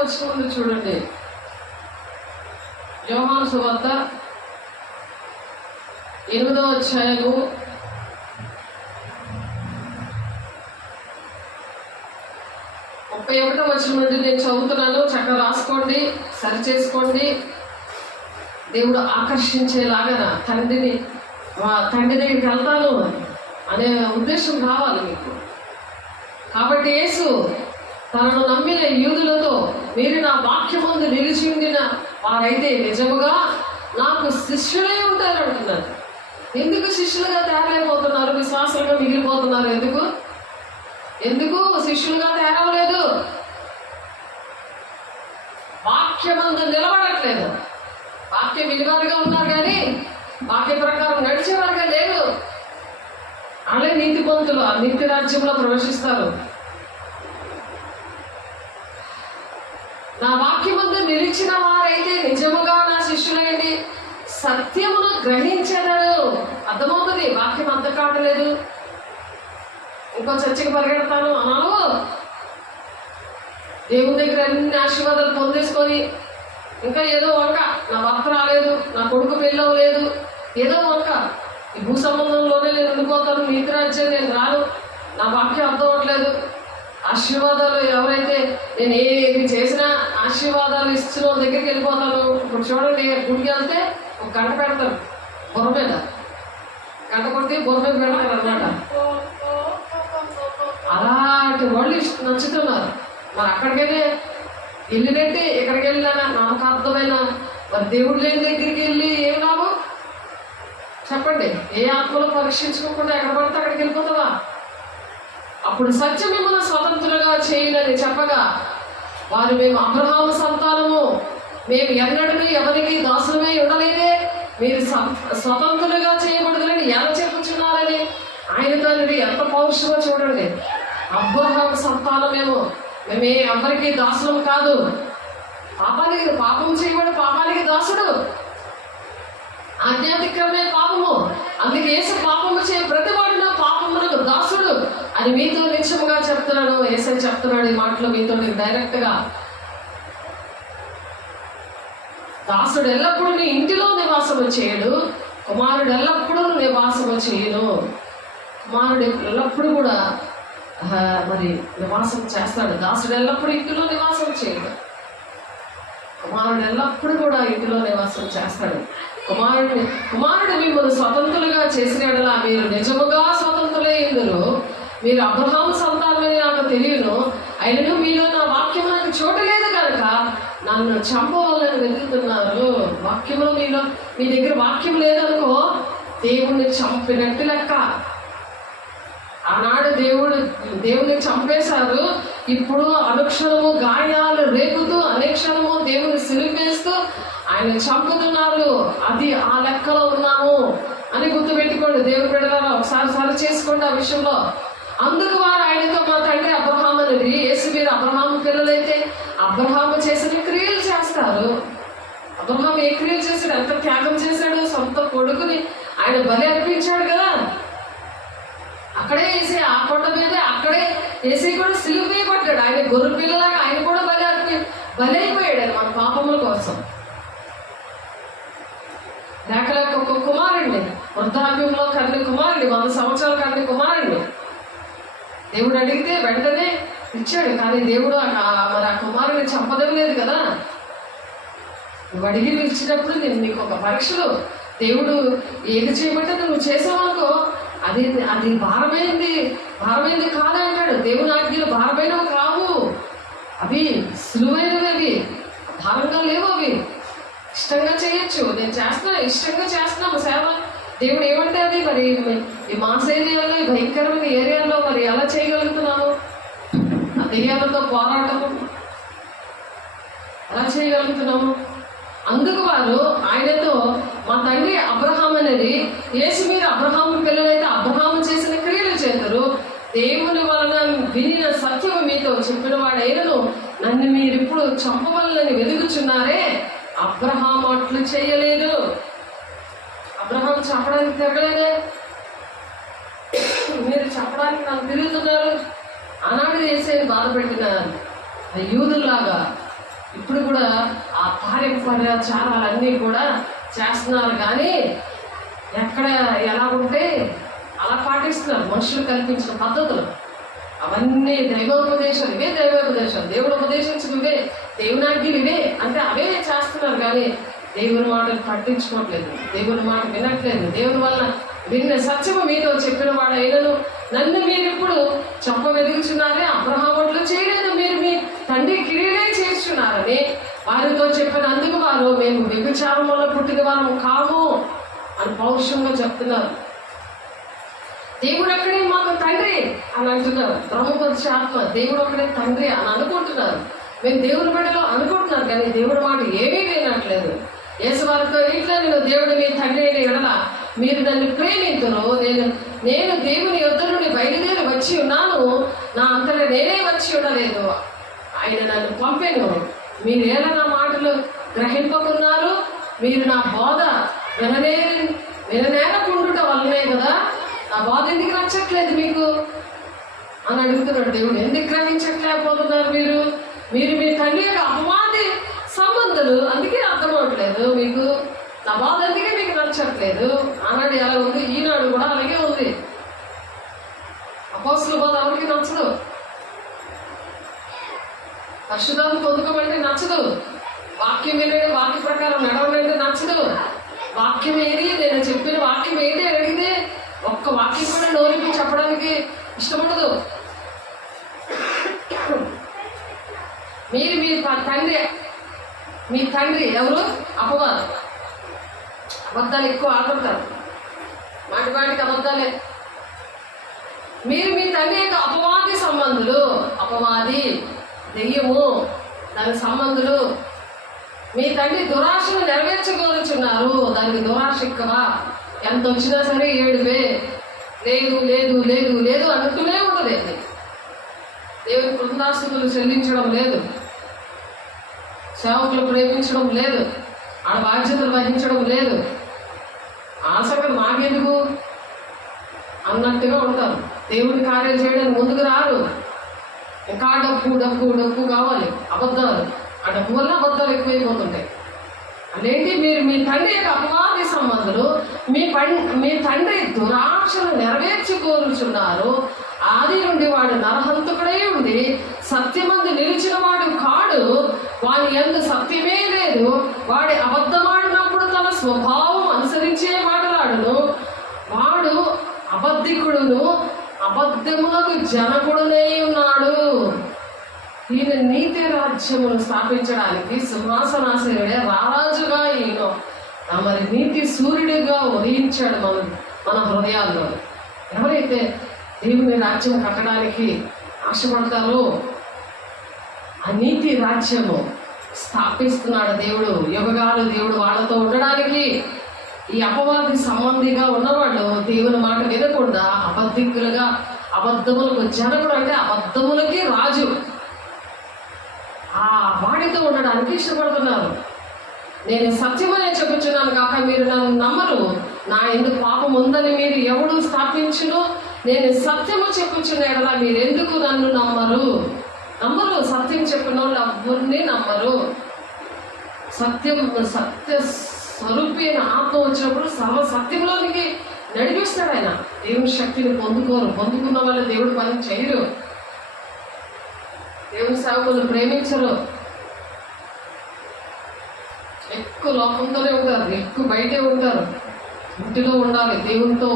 వచ్చిన ముందు చూడండి. యోహాను సువార్త 8వ అధ్యాయము 31 వచ్చిన నుండి నేను చదువుతున్నాను. చక్కగా రాసుకోండి, సరి చేసుకోండి. దేవుడు ఆకర్షించేలాగా తండ్రి దగ్గరికి వెళ్తాను అనే ఉద్దేశం రావాలి మీకు. కాబట్టి యేసు తనను నమ్మిన యూదులతో, మీరు నా వాక్యమందు నిలిచి ఉండిన వారైతే నిజముగా నాకు శిష్యులై ఉంటారు అంటున్నారు. ఎందుకు శిష్యులుగా తయారైపోతున్నారు? విశ్వాసులుగా మిగిలిపోతున్నారు. ఎందుకు శిష్యులుగా తయారవలేదు? వాక్యమందు నిలబడట్లేదు. వాక్య వినివారుగా ఉన్నారు కానీ వాక్య ప్రకారం నడిచేవారుగా లేరు. అలాగే నీతిమంతులు ఆ నిత్య రాజ్యంలో ప్రవేశిస్తారు. నా వాక్యమందు నిలిచిన వారైతే నిజముగా నా శిష్యులైంది, సత్యమును గ్రహించదరు. అర్థమవుతుంది. వాక్యం అంత కావట్లేదు. ఇంకో చర్చకి పరిగెడతాను అనాలు. దేవుని దగ్గర అన్ని ఆశీర్వాదాలు పొందేసుకొని ఇంకా ఏదో వంక, నా భర్త రాలేదు, నా కొడుకు పెళ్ళవలేదు, ఏదో వంక, ఈ భూ సంబంధంలోనే నేను ఉండిపోతాను, నీతి రాజ్యం నేను రాను, నా వాక్యం అర్థం అవ్వట్లేదు. ఆశీర్వాదాలు ఎవరైతే నేను ఏది చేసినా ఆశీర్వాదాలు ఇచ్చిన వాళ్ళ దగ్గరికి వెళ్ళిపోతాను. ఇప్పుడు చూడండి, గుడికి వెళ్తే ఒక గంట పెడతారు బుర్ర మీద, గంట కొట్టి బుర్ర మీద పెడతారు అన్నమాట. అలాంటి వాళ్ళు నచ్చుతున్నారు. మరి అక్కడికెళ్ళి వెళ్ళినట్టే ఎక్కడికి వెళ్ళినా నమ్మకార్థమైన మరి దేవుడు లేని దగ్గరికి వెళ్ళి ఏం లాభం చెప్పండి? ఏ ఆత్మలో పరీక్షించుకోకుండా ఎక్కడ పడితే అక్కడికి వెళ్ళిపోతావా? అప్పుడు సత్యం మిమ్మల్ని స్వతంత్రులుగా చేయదని చెప్పగా వారు, మేము అబ్రహాము సంతానము, మేము ఎన్నడూ ఎవరికి దాసులమై ఉండలేదే, మీరు స్వతంత్రులుగా చేయబడదని ఎలా చెప్పుచున్నారని ఆయన తండ్రి ఎంత పౌరుషమో చూడండి. అబ్రహాము సంతానమేమో, మేమే ఎవరికి దాసులం కాదు. పాపం చేయబడి పాపానికి దాసుడు. ఆధ్యాత్మికమే పాపము. అందుకే యేసు పాపము చేయ ప్రతివాడిన పాపమునకు దాసుడు అని మీతో నిశ్చయముగా చెప్తున్నాను. యేసై చెప్తున్నాడు ఈ మాటలో మీతో డైరెక్ట్ గా. దాసుడు ఎల్లప్పుడూ నీ ఇంటిలో నివాసము చేయడు, కుమారుడు ఎల్లప్పుడూ నివాసము చేయను. కుమారుడు ఎల్లప్పుడూ కూడా మరి నివాసం చేస్తాడు. దాసుడు ఎల్లప్పుడూ ఇంటిలో నివాసం చేయడు, కుమారుడు ఎల్లప్పుడూ కూడా ఇంటిలో నివాసం చేస్తాడు. కుమారుడు మిమ్మల్ని స్వతంత్రులుగా చేసిన యెడల మీరు నిజముగా స్వతంత్రులై ఉందురు. మీరు అబ్రహాము సంతానమని నాకు తెలియను, అయినను మీలో నా వాక్యం నాకు చోటు లేదు కనుక నన్ను చంపవాలని వెతుకుతున్నారు. వాక్యంలో మీ దగ్గర వాక్యం లేదనుకో దేవుణ్ణి చంపినట్టు లెక్క. ఆనాడు దేవుని చంపేశారు. ఇప్పుడు అనుక్షణము గాయాలు రేపుతూ అనేక్షణము దేవుని సిలిపేస్తూ ఆయన చంపుతున్నారు. అది ఆ లెక్కలో ఉన్నాము అని గుర్తుపెట్టుకోండి. దేవుని బిడ్డలారా, ఒకసారి సరి చేసుకోండి ఆ విషయంలో. అందుకు వారు ఆయనతో, మా తండ్రి అబ్రహాము అనేది. యేసు మీరు అబ్రహాము పిల్లలైతే అబ్రహాము చేసిన క్రియలు చేస్తారు. అబ్రహాము ఏ క్రియలు చేశాడు? ఎంత త్యాగం చేశాడు? సొంత కొడుకుని ఆయన బలి అర్పించాడు కదా. అక్కడే వేసి ఆ కొండ మీద అక్కడే వేసి కూడా సిలువ వేయబడ్డాడు. ఆయన గొర్రె పిల్లలాగా ఆయన కూడా బలి అయిపోయాడు మన పాపముల కోసం. లేక ఒక కుమారుడిని వృద్ధాప్యంలో కన్ని కుమారుడిని, 100 సంవత్సరాల కన్ని కుమారుడిని దేవుడు అడిగితే వెంటనే ఇచ్చాడు. కానీ దేవుడు మరి ఆ కుమారుడిని చంపదలేదు కదా. నువ్వు అడిగి ఇచ్చినప్పుడు నీకు ఒక పరీక్షలు దేవుడు ఏది చేయబట్టే నువ్వు చేసావనుకో అది భారమైంది కాదు అంటాడు. దేవుని ఆజ్ఞలు భారమైనవి కావు, అవి సులువైనవి, అవి భారంగా లేవు, అవి ఇష్టంగా చేయొచ్చు. నేను చేస్తున్నా, ఇష్టంగా చేస్తున్నాము సేవ. దేవుడు ఏమంటే అది మరి ఈ మాస్ ఏరియాలో, ఈ భయంకరమైన ఏరియాలో మరి ఎలా చేయగలుగుతున్నాము? ఆ దెయ్యాలతో పోరాటము ఎలా చేయగలుగుతున్నాము? అందుకు వారు ఆయనతో, మా తండ్రి అబ్రహాం అనేది, యేసు మీరు అబ్రహాము పిల్లలైతే అబ్రహాము చేసిన క్రియలు చేద్దరు, దేవుని వలన వినిన సత్యము మీతో చెప్పిన వాడైనను నన్ను మీరిప్పుడు చంపవలని వెలుగుచున్నారే, అబ్రహాము అట్లు చేయలేదు. అబ్రహాం చెప్పడానికి తిరగలేదే, మీరు చెప్పడానికి నాకు తిరుగుతున్నారు. ఆనాడు యేసుని బాధ పెట్టిన యూదుల్లాగా ఇప్పుడు కూడా ఆ కార్యచారాలన్నీ కూడా చేస్తున్నారు. కానీ ఎక్కడ ఎలా ఉంటే అలా పాటిస్తున్నారు. మనుషులు కల్పించిన పద్ధతులు అవన్నీ దైవోపదేశాలు, ఇవే దైవోపదేశాలు. దేవుడు ఉపదేశించిన ఇవే, దేవునాజ్ఞలు ఇవే అంటే అవే చేస్తున్నారు. కానీ దేవుని మాటలు పట్టించుకోవట్లేదు, దేవుని మాట వినట్లేదు. దేవుని వల్ల విన్న సత్యము మీతో చెప్పిన వాడు అయినను నన్ను మీరు ఇప్పుడు చెప్ప వెలుగుచున్నారే, అబ్రహాములు చేయలేదు, మీరు మీ తండ్రి క్రియలే చేస్తున్నారని వారితో చెప్పినందుకు వారు మేము వ్యభిచారం వల్ల పుట్టిన వారు కాము అని పౌరుషంగా చెప్తున్నారు. దేవుడు అక్కడే మాకు తండ్రి అని అంటున్నారు. బ్రహ్మపరిచ ఆత్మ దేవుడు అక్కడే తండ్రి అని అనుకుంటున్నారు. మేము దేవుని బిడ్డలో అనుకుంటున్నారు, కానీ దేవుడి మాట ఏమీ వినట్లేదు. యేసు వారితో, ఇట్లా నేను దేవుడు మీ తండ్రి అయిన ఎడల మీరు నన్ను ప్రేమింతును, నేను దేవుని యొద్ద నుండి బయలుదేరి వచ్చి ఉన్నాను, నా అంతటా నేనే వచ్చి ఉండలేదు, ఆయన నన్ను పంపెను. మీరు ఎలా నా మాటలు గ్రహింపకున్నారు, మీరు నా బోధ విననేరకుండుట వల్లనే కదా, నా బోధ ఎందుకు నచ్చట్లేదు మీకు అని అడుగుతున్నాడు దేవుడు. ఎందుకు గ్రహించట్లేకపోతున్నారు మీరు? మీరు మీ తండ్రి యొక్క అపవాది సంబంధాలు, అందుకే అర్థం అవట్లేదు మీకు. నా బాధ అందుకే మీకు నచ్చట్లేదు. ఆనాడు ఎలా ఉంది, ఈనాడు కూడా అలాగే ఉంది. అపోస్తలుల బాధ ఎవరికి నచ్చదు, పరిశుద్ధాన్ని పొందుకోమంటే నచ్చదు, వాక్యం వినండి, వాక్య ప్రకారం నడవనంటే నచ్చదు. వాక్యం ఏది, నేను చెప్పిన వాక్యం ఏంటి అని అడిగితే ఒక్క వాక్యం కూడా నోరికి చెప్పడానికి ఇష్టపడదు. మీరు మీ తండ్రి ఎవరు? అపవాది. అబద్ధాలు ఎక్కువ ఆడుతారు, మాటికి అబద్ధాలే. మీరు మీ తండ్రి యొక్క అపవాది సంబంధులు, అపవాది దెయ్యము దాని సంబంధులు. మీ తండ్రి దురాశను నెరవేర్చుకోరుచున్నారు, దానికి దురాశ ఎక్కువ. ఎంత వచ్చినా సరే ఏడుపే, లేదు లేదు లేదు లేదు అంటూనే ఉండదు. దేవుని కృతజ్ఞతాస్తుతులు చెల్లించడం లేదు, సేవకులు ప్రేమించడం లేదు, ఆడ బాధ్యతలు వహించడం లేదు. ఆశగా మాకెందుకు అన్నట్టుగా ఉంటారు. దేవుడి కార్యాలు చేయడానికి ముందుకు రారు. ఇంకా డబ్బు డబ్బు డబ్బు కావాలి, అబద్ధాలు. ఆ డబ్బు వల్ల అబద్ధాలు ఎక్కువైపోతుంటాయి. అదేంటి, మీరు మీ తండ్రి యొక్క అపవాది సంబంధులు, మీ తండ్రి దురాశను నెరవేర్చుకోరుచున్నారు. ఆది నుండి వాడు నరహంతకుడై ఉండి సత్యమందు నిలిచిన వాడు కాడు, వాని యందు సత్యమే లేదు. వాడి అబద్ధమాడినప్పుడు తన స్వభావం అనుసరించే మాట్లాడును. వాడు అబద్ధికుడును, అబద్ధములకు జనకుడునై ఉన్నాడు. ఈయన నీతి రాజ్యమును స్థాపించడానికి సింహాసనాసనుడే రారాజుగా ఈయన మరి నీతి సూర్యుడిగా ఉదయించాడు మన హృదయాల్లో. ఎవరైతే దేవుని రాజ్యం కట్టడానికి ఆశపడతారో ఆ నీతి రాజ్యము స్థాపిస్తున్నాడు దేవుడు. యుగగాలు దేవుడు వాళ్ళతో ఉండడానికి. ఈ అపవాది సంబంధిగా ఉన్నవాళ్ళు దేవుని మాట వినకుండా అబద్ధికులుగా, అబద్ధములకు జనకుడు అంటే అబద్ధములకి రాజు, ఆ వాడితో ఉండడానికి ఇష్టపడుతున్నారు. నేను సత్యమనే చెప్పుచున్నాను కాక మీరు నన్ను నమ్మరు. నా ఎందుకు పాపం ఉందని మీరు ఎవడు స్థాపించును? నేను సత్యము చెప్పుచున్న ఎడల మీరెందుకు నన్ను నమ్మరు? సత్యం చెప్పిన వాళ్ళు ఎవరిని నమ్మరు. సత్య స్వరూపి అయిన ఆత్మ వచ్చినప్పుడు సర్వ సత్యంలోనికి నడిపిస్తాడు ఆయన. దేవుని శక్తిని పొందుకున్న వాళ్ళు దేవుడు పని చేయరు, దేవుని సేవకులు ప్రేమించరు. ఎక్కువ లోకంతోనే ఉంటారు, ఎక్కువ బయటే ఉంటారు. ఇంటిలో ఉండాలి, దేవునితో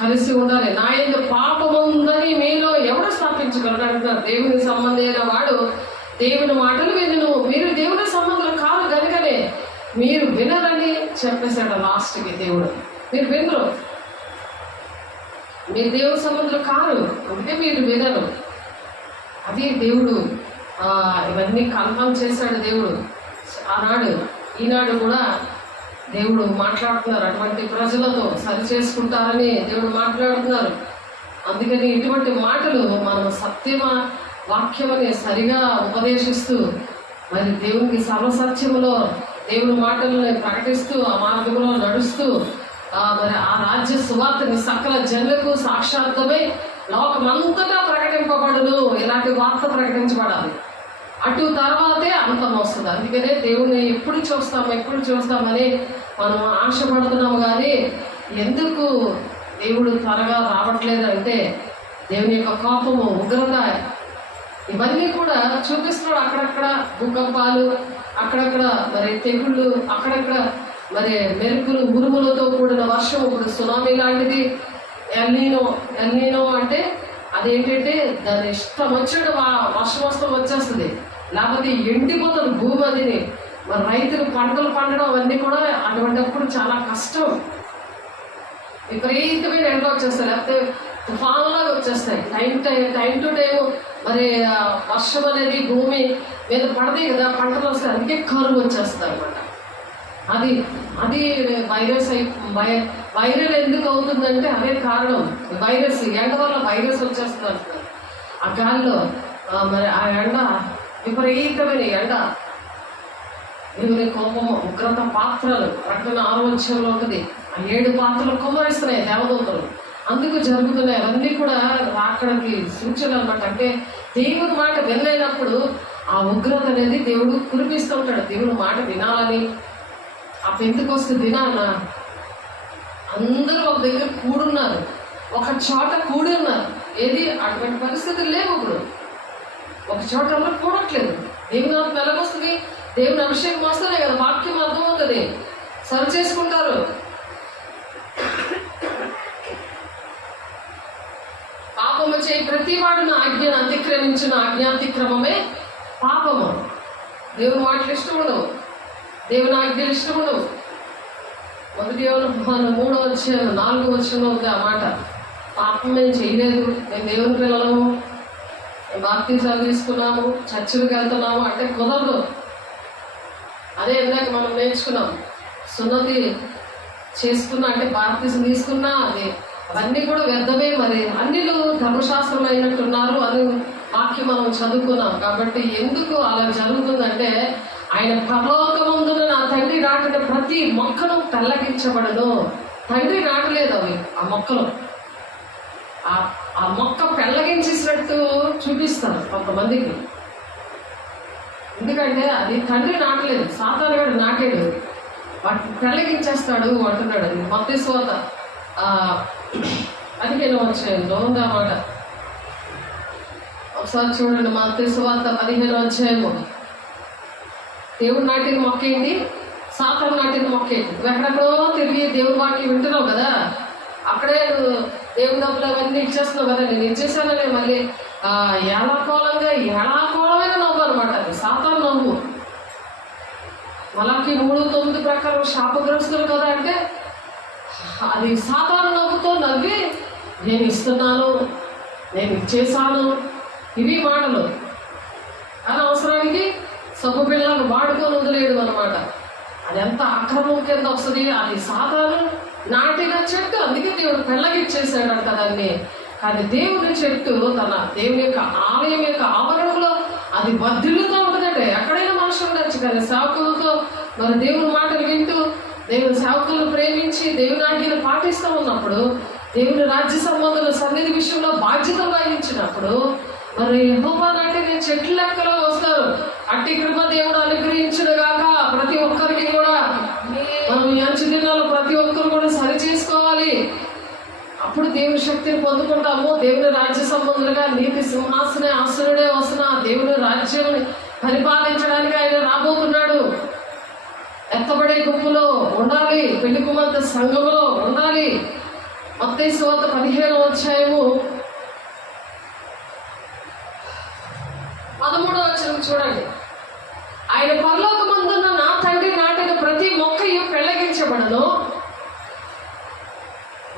కలిసి ఉండాలి. నా యందు పాపము ఉందని మీలో ఎవరు స్థాపించగలరు అంటున్నారు. దేవుని సంబంధి అయిన వాడు దేవుని మాటలు వినును. మీరు దేవుని సంబంధులు కాదు కనుకనే మీరు వినరని చెప్పేశాడు లాస్ట్కి దేవుడు. మీరు వినరు, మీరు దేవుని సంబంధులు కారు, అందుకే మీరు వినరు. అది దేవుడు ఇవన్నీ కన్ఫర్మ్ చేశాడు దేవుడు ఆనాడు. ఈనాడు కూడా దేవుడు మాట్లాడుతున్నారు, అటువంటి ప్రజలతో సరి చేసుకుంటారని దేవుడు మాట్లాడుతున్నారు. అందుకని ఇటువంటి మాటలు మనం సత్యమ వాక్యమని సరిగా ఉపదేశిస్తూ మరి దేవునికి సర్వసత్యములో దేవుని మాటలను ప్రకటిస్తూ ఆ మార్గంలో నడుస్తూ మరి ఆ రాజ్య సువార్తని సకల జనులకు సాక్షాత్మై లోకమంతటా ప్రకటింపబడును. ఇలాంటి వార్త ప్రకటించబడాలి. అటు తర్వాతే అంతం వస్తుంది. అందుకనే దేవుని ఎప్పుడు చూస్తామని మనం ఆశపడుతున్నాము. కానీ ఎందుకు దేవుడు త్వరగా రావట్లేదంటే దేవుని యొక్క కోపము, ఉగ్రత ఇవన్నీ కూడా చూపిస్తున్నాడు. అక్కడక్కడ భూకంపాలు, అక్కడక్కడ మరి తెగుళ్ళు, అక్కడక్కడ మరి మెరుపులు ఉరుములతో కూడిన వర్షం. ఇప్పుడు సునామీ లాంటిది, ఎల్నీనో అంటే అదేంటంటే దాని ఇష్టం వచ్చాడు వర్షం వచ్చేస్తుంది, లేకపోతే ఎండిపోతుంది భూమి. అదిని మరి రైతులు పంటలు పండడం అవన్నీ కూడా అటువంటిప్పుడు చాలా కష్టం. విపరీతమైన ఎండ వచ్చేస్తాయి, లేకపోతే తుఫాన్లాగా వచ్చేస్తాయి. టైం టు టైం మరి వర్షం అనేది భూమి మీద పడతాయి కదా, పంటలు వస్తాయి. అందుకే కరువు వచ్చేస్తుంది అనమాట. అది వైరల్ ఎందుకు అవుతుందంటే అదే కారణం. వైరస్ ఎండ వల్ల వైరస్ వచ్చేస్తుంది అంటున్నారు. ఆ గాలిలో మరి ఆ ఎండ, విపరీతమైన ఎండ, దేవుని కోపము, ఉగ్రత పాత్రలు ప్రకటన 6వ అధ్యాయంలో ఉంటుంది. ఆ 7 పాత్రలు కుమ్మరిస్తున్నాయి దేవదూతలు. అందుకు జరుగుతున్నాయి. అవన్నీ కూడా రాకడానికి సూచన అనమాట. అంటే దేవుని మాట వినలేనప్పుడు ఆ ఉగ్రత అనేది దేవుడు కురిపిస్తూ ఉంటాడు. దేవుని మాట వినాలని ఆ పెంతెకొస్తే దినాన అందరూ ఒక దగ్గర కూడున్నారు, ఒక చోట కూడి ఉన్నారు. ఏది అటువంటి పరిస్థితులు లేవు. ఇప్పుడు ఒక చోట ఎవరు కూడట్లేదు. దేవుని ఆత్మ ఎలాగొస్తుంది? దేవుని అభిషేకం వస్తేనే కదా వాక్యం అర్థమవుతుంది. సరి చేసుకుంటారు. పాపము చేయి ప్రతి వాడు నా ఆజ్ఞను అతిక్రమించిన ఆజ్ఞాతిక్రమమే పాపము. దేవుని మాటలు ఇష్టం ఉండవు, దేవుని ఆజ్ఞలు ఇష్టం ఉండవు. 1 యోహాను 3వ అధ్యాయం 4వ వచనంలో ఉంది ఆ మాట. పాపం మేము చేయలేదు, మేము దేవుని పిల్లలము, మేము బాప్తిసాలు తీసుకున్నాము, చర్చిలకు వెళ్తున్నాము అంటే కుదరదు. అదే ఇందాక మనం నేర్చుకున్నాం. సున్నతి చేసుకున్నా అంటే బాప్తిసం తీసుకున్నా అవన్నీ కూడా వ్యర్థమే. మరి అన్నిలు ధర్మశాస్త్రం అయినట్టున్నారు అని వాక్యం మనం చదువుకున్నాం. కాబట్టి ఎందుకు అలా జరుగుతుందంటే ఆయన పరలోకమందున నా తండ్రి నాటిన ప్రతి మొక్కను పెళ్ళగించబడను. తండ్రి నాటలేదు అవి, ఆ మొక్కలు ఆ మొక్క పెళ్ళగించేసినట్టు చూపిస్తారు కొంతమందికి. ఎందుకంటే అది తండ్రి నాటలేదు, సాతాను గారు నాటాడు, వాటిని పెళ్ళగించేస్తాడు అంటున్నాడు. అది మత్తయి సువార్త 15వ అధ్యాయంలో ఉంది ఆ మాట. ఒకసారి చూడండి, మత్తయి సువార్త 15వ అధ్యాయము. దేవుడు నాటిన మొక్క ఏంటి, సాతాను నాటిన మొక్క ఏంటి? నువ్వు ఎక్కడెక్కడో తిరిగి దేవుడి వాక్యం వింటున్నావు కదా, అక్కడే నువ్వు దేవుడి డబ్బులు అవన్నీ ఇచ్చేస్తున్నావు కదా. నేను ఇచ్చేసానని మళ్ళీ ఏళాకోళమైన నవ్వు అనమాట. అది సాతాను నవ్వు. మలాకి 3:9 ప్రకారం శాపగ్రస్తులు కదా అంటే అది సాతాను నవ్వుతో నవ్వి నేను ఇస్తున్నాను, నేను ఇచ్చేసాను, ఇవి మాటలు. కానీ అవసరానికి సబ్బు పిల్లలను వాడుకొని వదిలేయడం అనమాట. అది ఎంత అక్రమం కింద వస్తుంది. అది సాతాను నాటిన చెట్టు, అందుకే దేవుడు పెళ్ళగిచ్చేసాడంట దాన్ని. కానీ దేవుని చెట్టు తన దేవుని యొక్క ఆలయం యొక్క ఆవరణలో అది వర్ధిల్లుతూ ఉంటుందంటే ఎక్కడైనా మనుషులు ఉండొచ్చు. కానీ సేవకులతో మరి దేవుని మాటలు వింటూ దేవుని సేవకులను ప్రేమించి దేవుని ఆజ్ఞను పాటిస్తూ ఉన్నప్పుడు, దేవుని రాజ్య సంబంధాల సన్నిధి విషయంలో బాధ్యత వహించినప్పుడు మరి యెహోవా నాటిన చెట్ల లెక్కలో వస్తారు. అట్టి కృప దేవుడు అనుగ్రహించును గాక. ప్రతి ఒక్కరికి కూడా మనం ఈ అంచు దినాల్లో ప్రతి ఒక్కరు కూడా సరి చేసుకోవాలి. అప్పుడు దేవుని శక్తిని పొందుకుంటాము. దేవుని రాజ్య సంబంధులుగా నీతి సింహాసనే ఆసురుడే వస్తున్నా దేవుని రాజ్యం పరిపాలించడానికి ఆయన రాబోతున్నాడు. ఎత్తబడే గుంపులో ఉండాలి, పెళ్లి కుమార్తె సంఘంలో ఉండాలి. మత్తయి సువార్త 15వ అధ్యాయము 13వ వచనం చూడండి. ఆయన పరలోకమందున్న నా తండ్రి నాటిన ప్రతి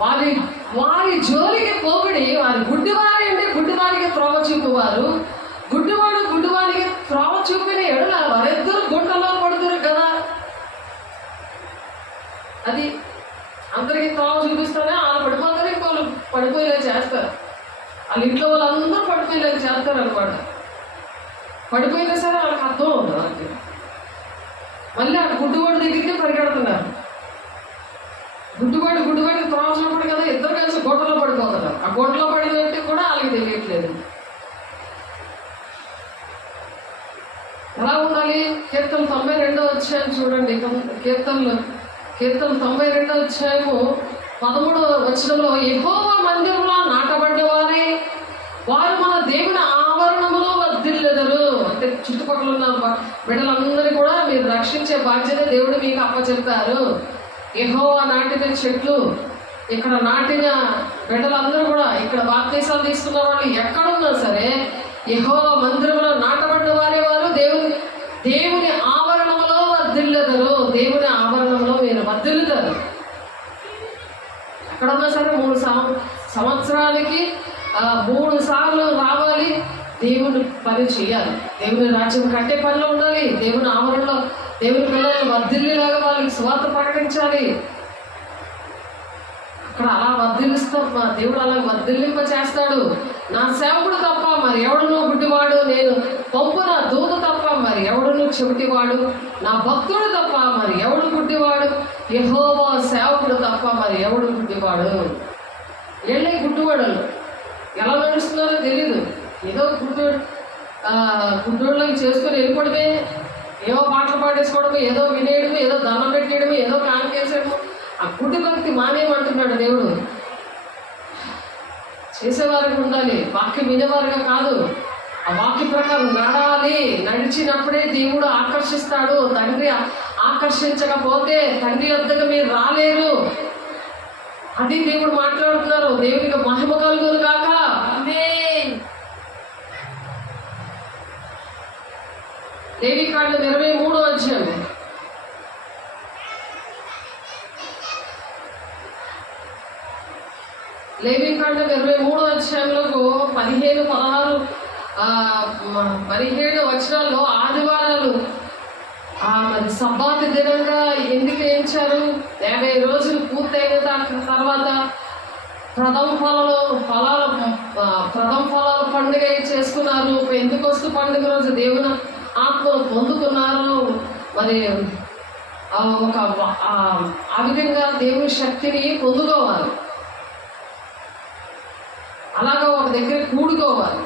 వారి వారి జోలికి పోగుడి, వారి గుడ్డివారి అంటే గుడ్డివారికి త్రోవ చూపువారు, గుడ్డివాడు గుడ్డివారికి త్రోవ చూపిన ఎడల వారిద్దరు గుంటలో పడుతురు కదా. అది అందరికి త్రోవ చూపిస్తానే వాళ్ళు పడిపోతారు, ఇంకోళ్ళు పడిపోయేలా చేస్తారు. వాళ్ళ ఇంట్లో వాళ్ళందరూ పడిపోయేలా చేస్తారు అనమాట. పడిపోయినా సరే వాళ్ళకి అర్థం అవుతుంది. వాళ్ళకి మళ్ళీ ఆ గుడ్డివాడి దగ్గరికి పరిగెడుతున్నారు. గుడ్డివాడికి త్రోవ చూపడు కదా, ఇద్దరు కలిసి గోటలో పడిపోతున్నారు. ఆ గోటలో పడినట్టు కూడా వాళ్ళకి తెలియట్లేదు. ఎలా ఉండాలి? కీర్తన 92 అధ్యాయం చూడండి. కీర్తన 92 అధ్యాయము 13వ వచనంలో, యెహోవా మందిరంలో నాటబడ్డవారే వారు మన దేవుని ఆవరణములో వర్ధిల్లెదరు. అంటే చుట్టుపక్కల ఉన్న బిడ్డలందరినీ కూడా మీరు రక్షించే బాధ్యత దేవుడు మీకు అప్పచెప్పారు. యెహోవా నాటిన చెట్లు, ఇక్కడ నాటిన బిడ్డలందరూ కూడా, ఇక్కడ బాప్తీసాలు తీసుకున్న వాళ్ళు ఎక్కడున్నా సరే యెహోవా మందిరంలో నాటబడ్డ వారే వారు దేవుని ఆవరణంలో వర్ధిల్లెదరు. దేవుని ఆవరణంలో మీరు వర్ధిల్లుతారు. ఎక్కడున్నా సరే 3 సంవత్సరాలకి 3 సార్లు రావాలి, దేవుని పని చేయాలి, దేవుని రాజ్యం కట్టే పనిలో ఉండాలి, దేవుని ఆవరణలో దేవుని పిల్లలను వర్ధిల్లేలాగా వాళ్ళకి సువార్త ప్రకటించాలి. అక్కడ అలా వర్ధిల్లిస్తాం, దేవుడు అలా వర్ధిల్లింప చేస్తాడు. నా సేవకుడు తప్ప మరి ఎవడునో గుడ్డివాడు, నేను పంపున దూత తప్ప మరి ఎవడును చెవిటివాడు, నా భక్తుడు తప్ప మరి ఎవడు గుడ్డివాడు, యెహోవా సేవకుడు తప్ప మరి ఎవడు గుడ్డివాడు. వీళ్ళే గుడ్డివాడు. ఎలా నడుస్తున్నారో తెలీదు. ఏదో గుడ్డోళ్ళకి చేసుకొని వెళ్ళిపోవడమే, ఏదో పాటలు పాడేసుకోవడము, ఏదో వినేయడము, ఏదో దండం పెట్టేయడము, ఏదో కానికేసేయడము. ఆ గుడ్డి భక్తి మానేయమంటున్నాడు దేవుడు. చేసేవారికి ఉండాలి, వాక్యం వినేవారుగా కాదు. ఆ వాక్య ప్రకారం నడాలి. నడిచినప్పుడే దేవుడు ఆకర్షిస్తాడు. తండ్రి ఆకర్షించకపోతే తండ్రి వద్దకు మీరు రాలేరు. అది దేవుడు మాట్లాడుతున్నారు. దేవునికి మహిమ కలుగును గాక. ఆమేన్. లేవికాండం 23వ అధ్యాయం. లేవికాండం 23వ అధ్యాయంలో 15-17 వచనాల్లో ఆదివారాలు మరి సబ్బాతు దినంగా ఎందుకు వేయించారు? 50 రోజులు పూర్తయిన తర్వాత ప్రథమ ఫలాల పండుగ చేసుకున్నారు. పెంతెకొస్తు పండుగ రోజు దేవుని ఆత్మను పొందుకున్నారు. మరి ఆ విధంగా దేవుని శక్తిని పొందుకోవాలి. అలాగా ఒక దగ్గర కూడుకోవాలి.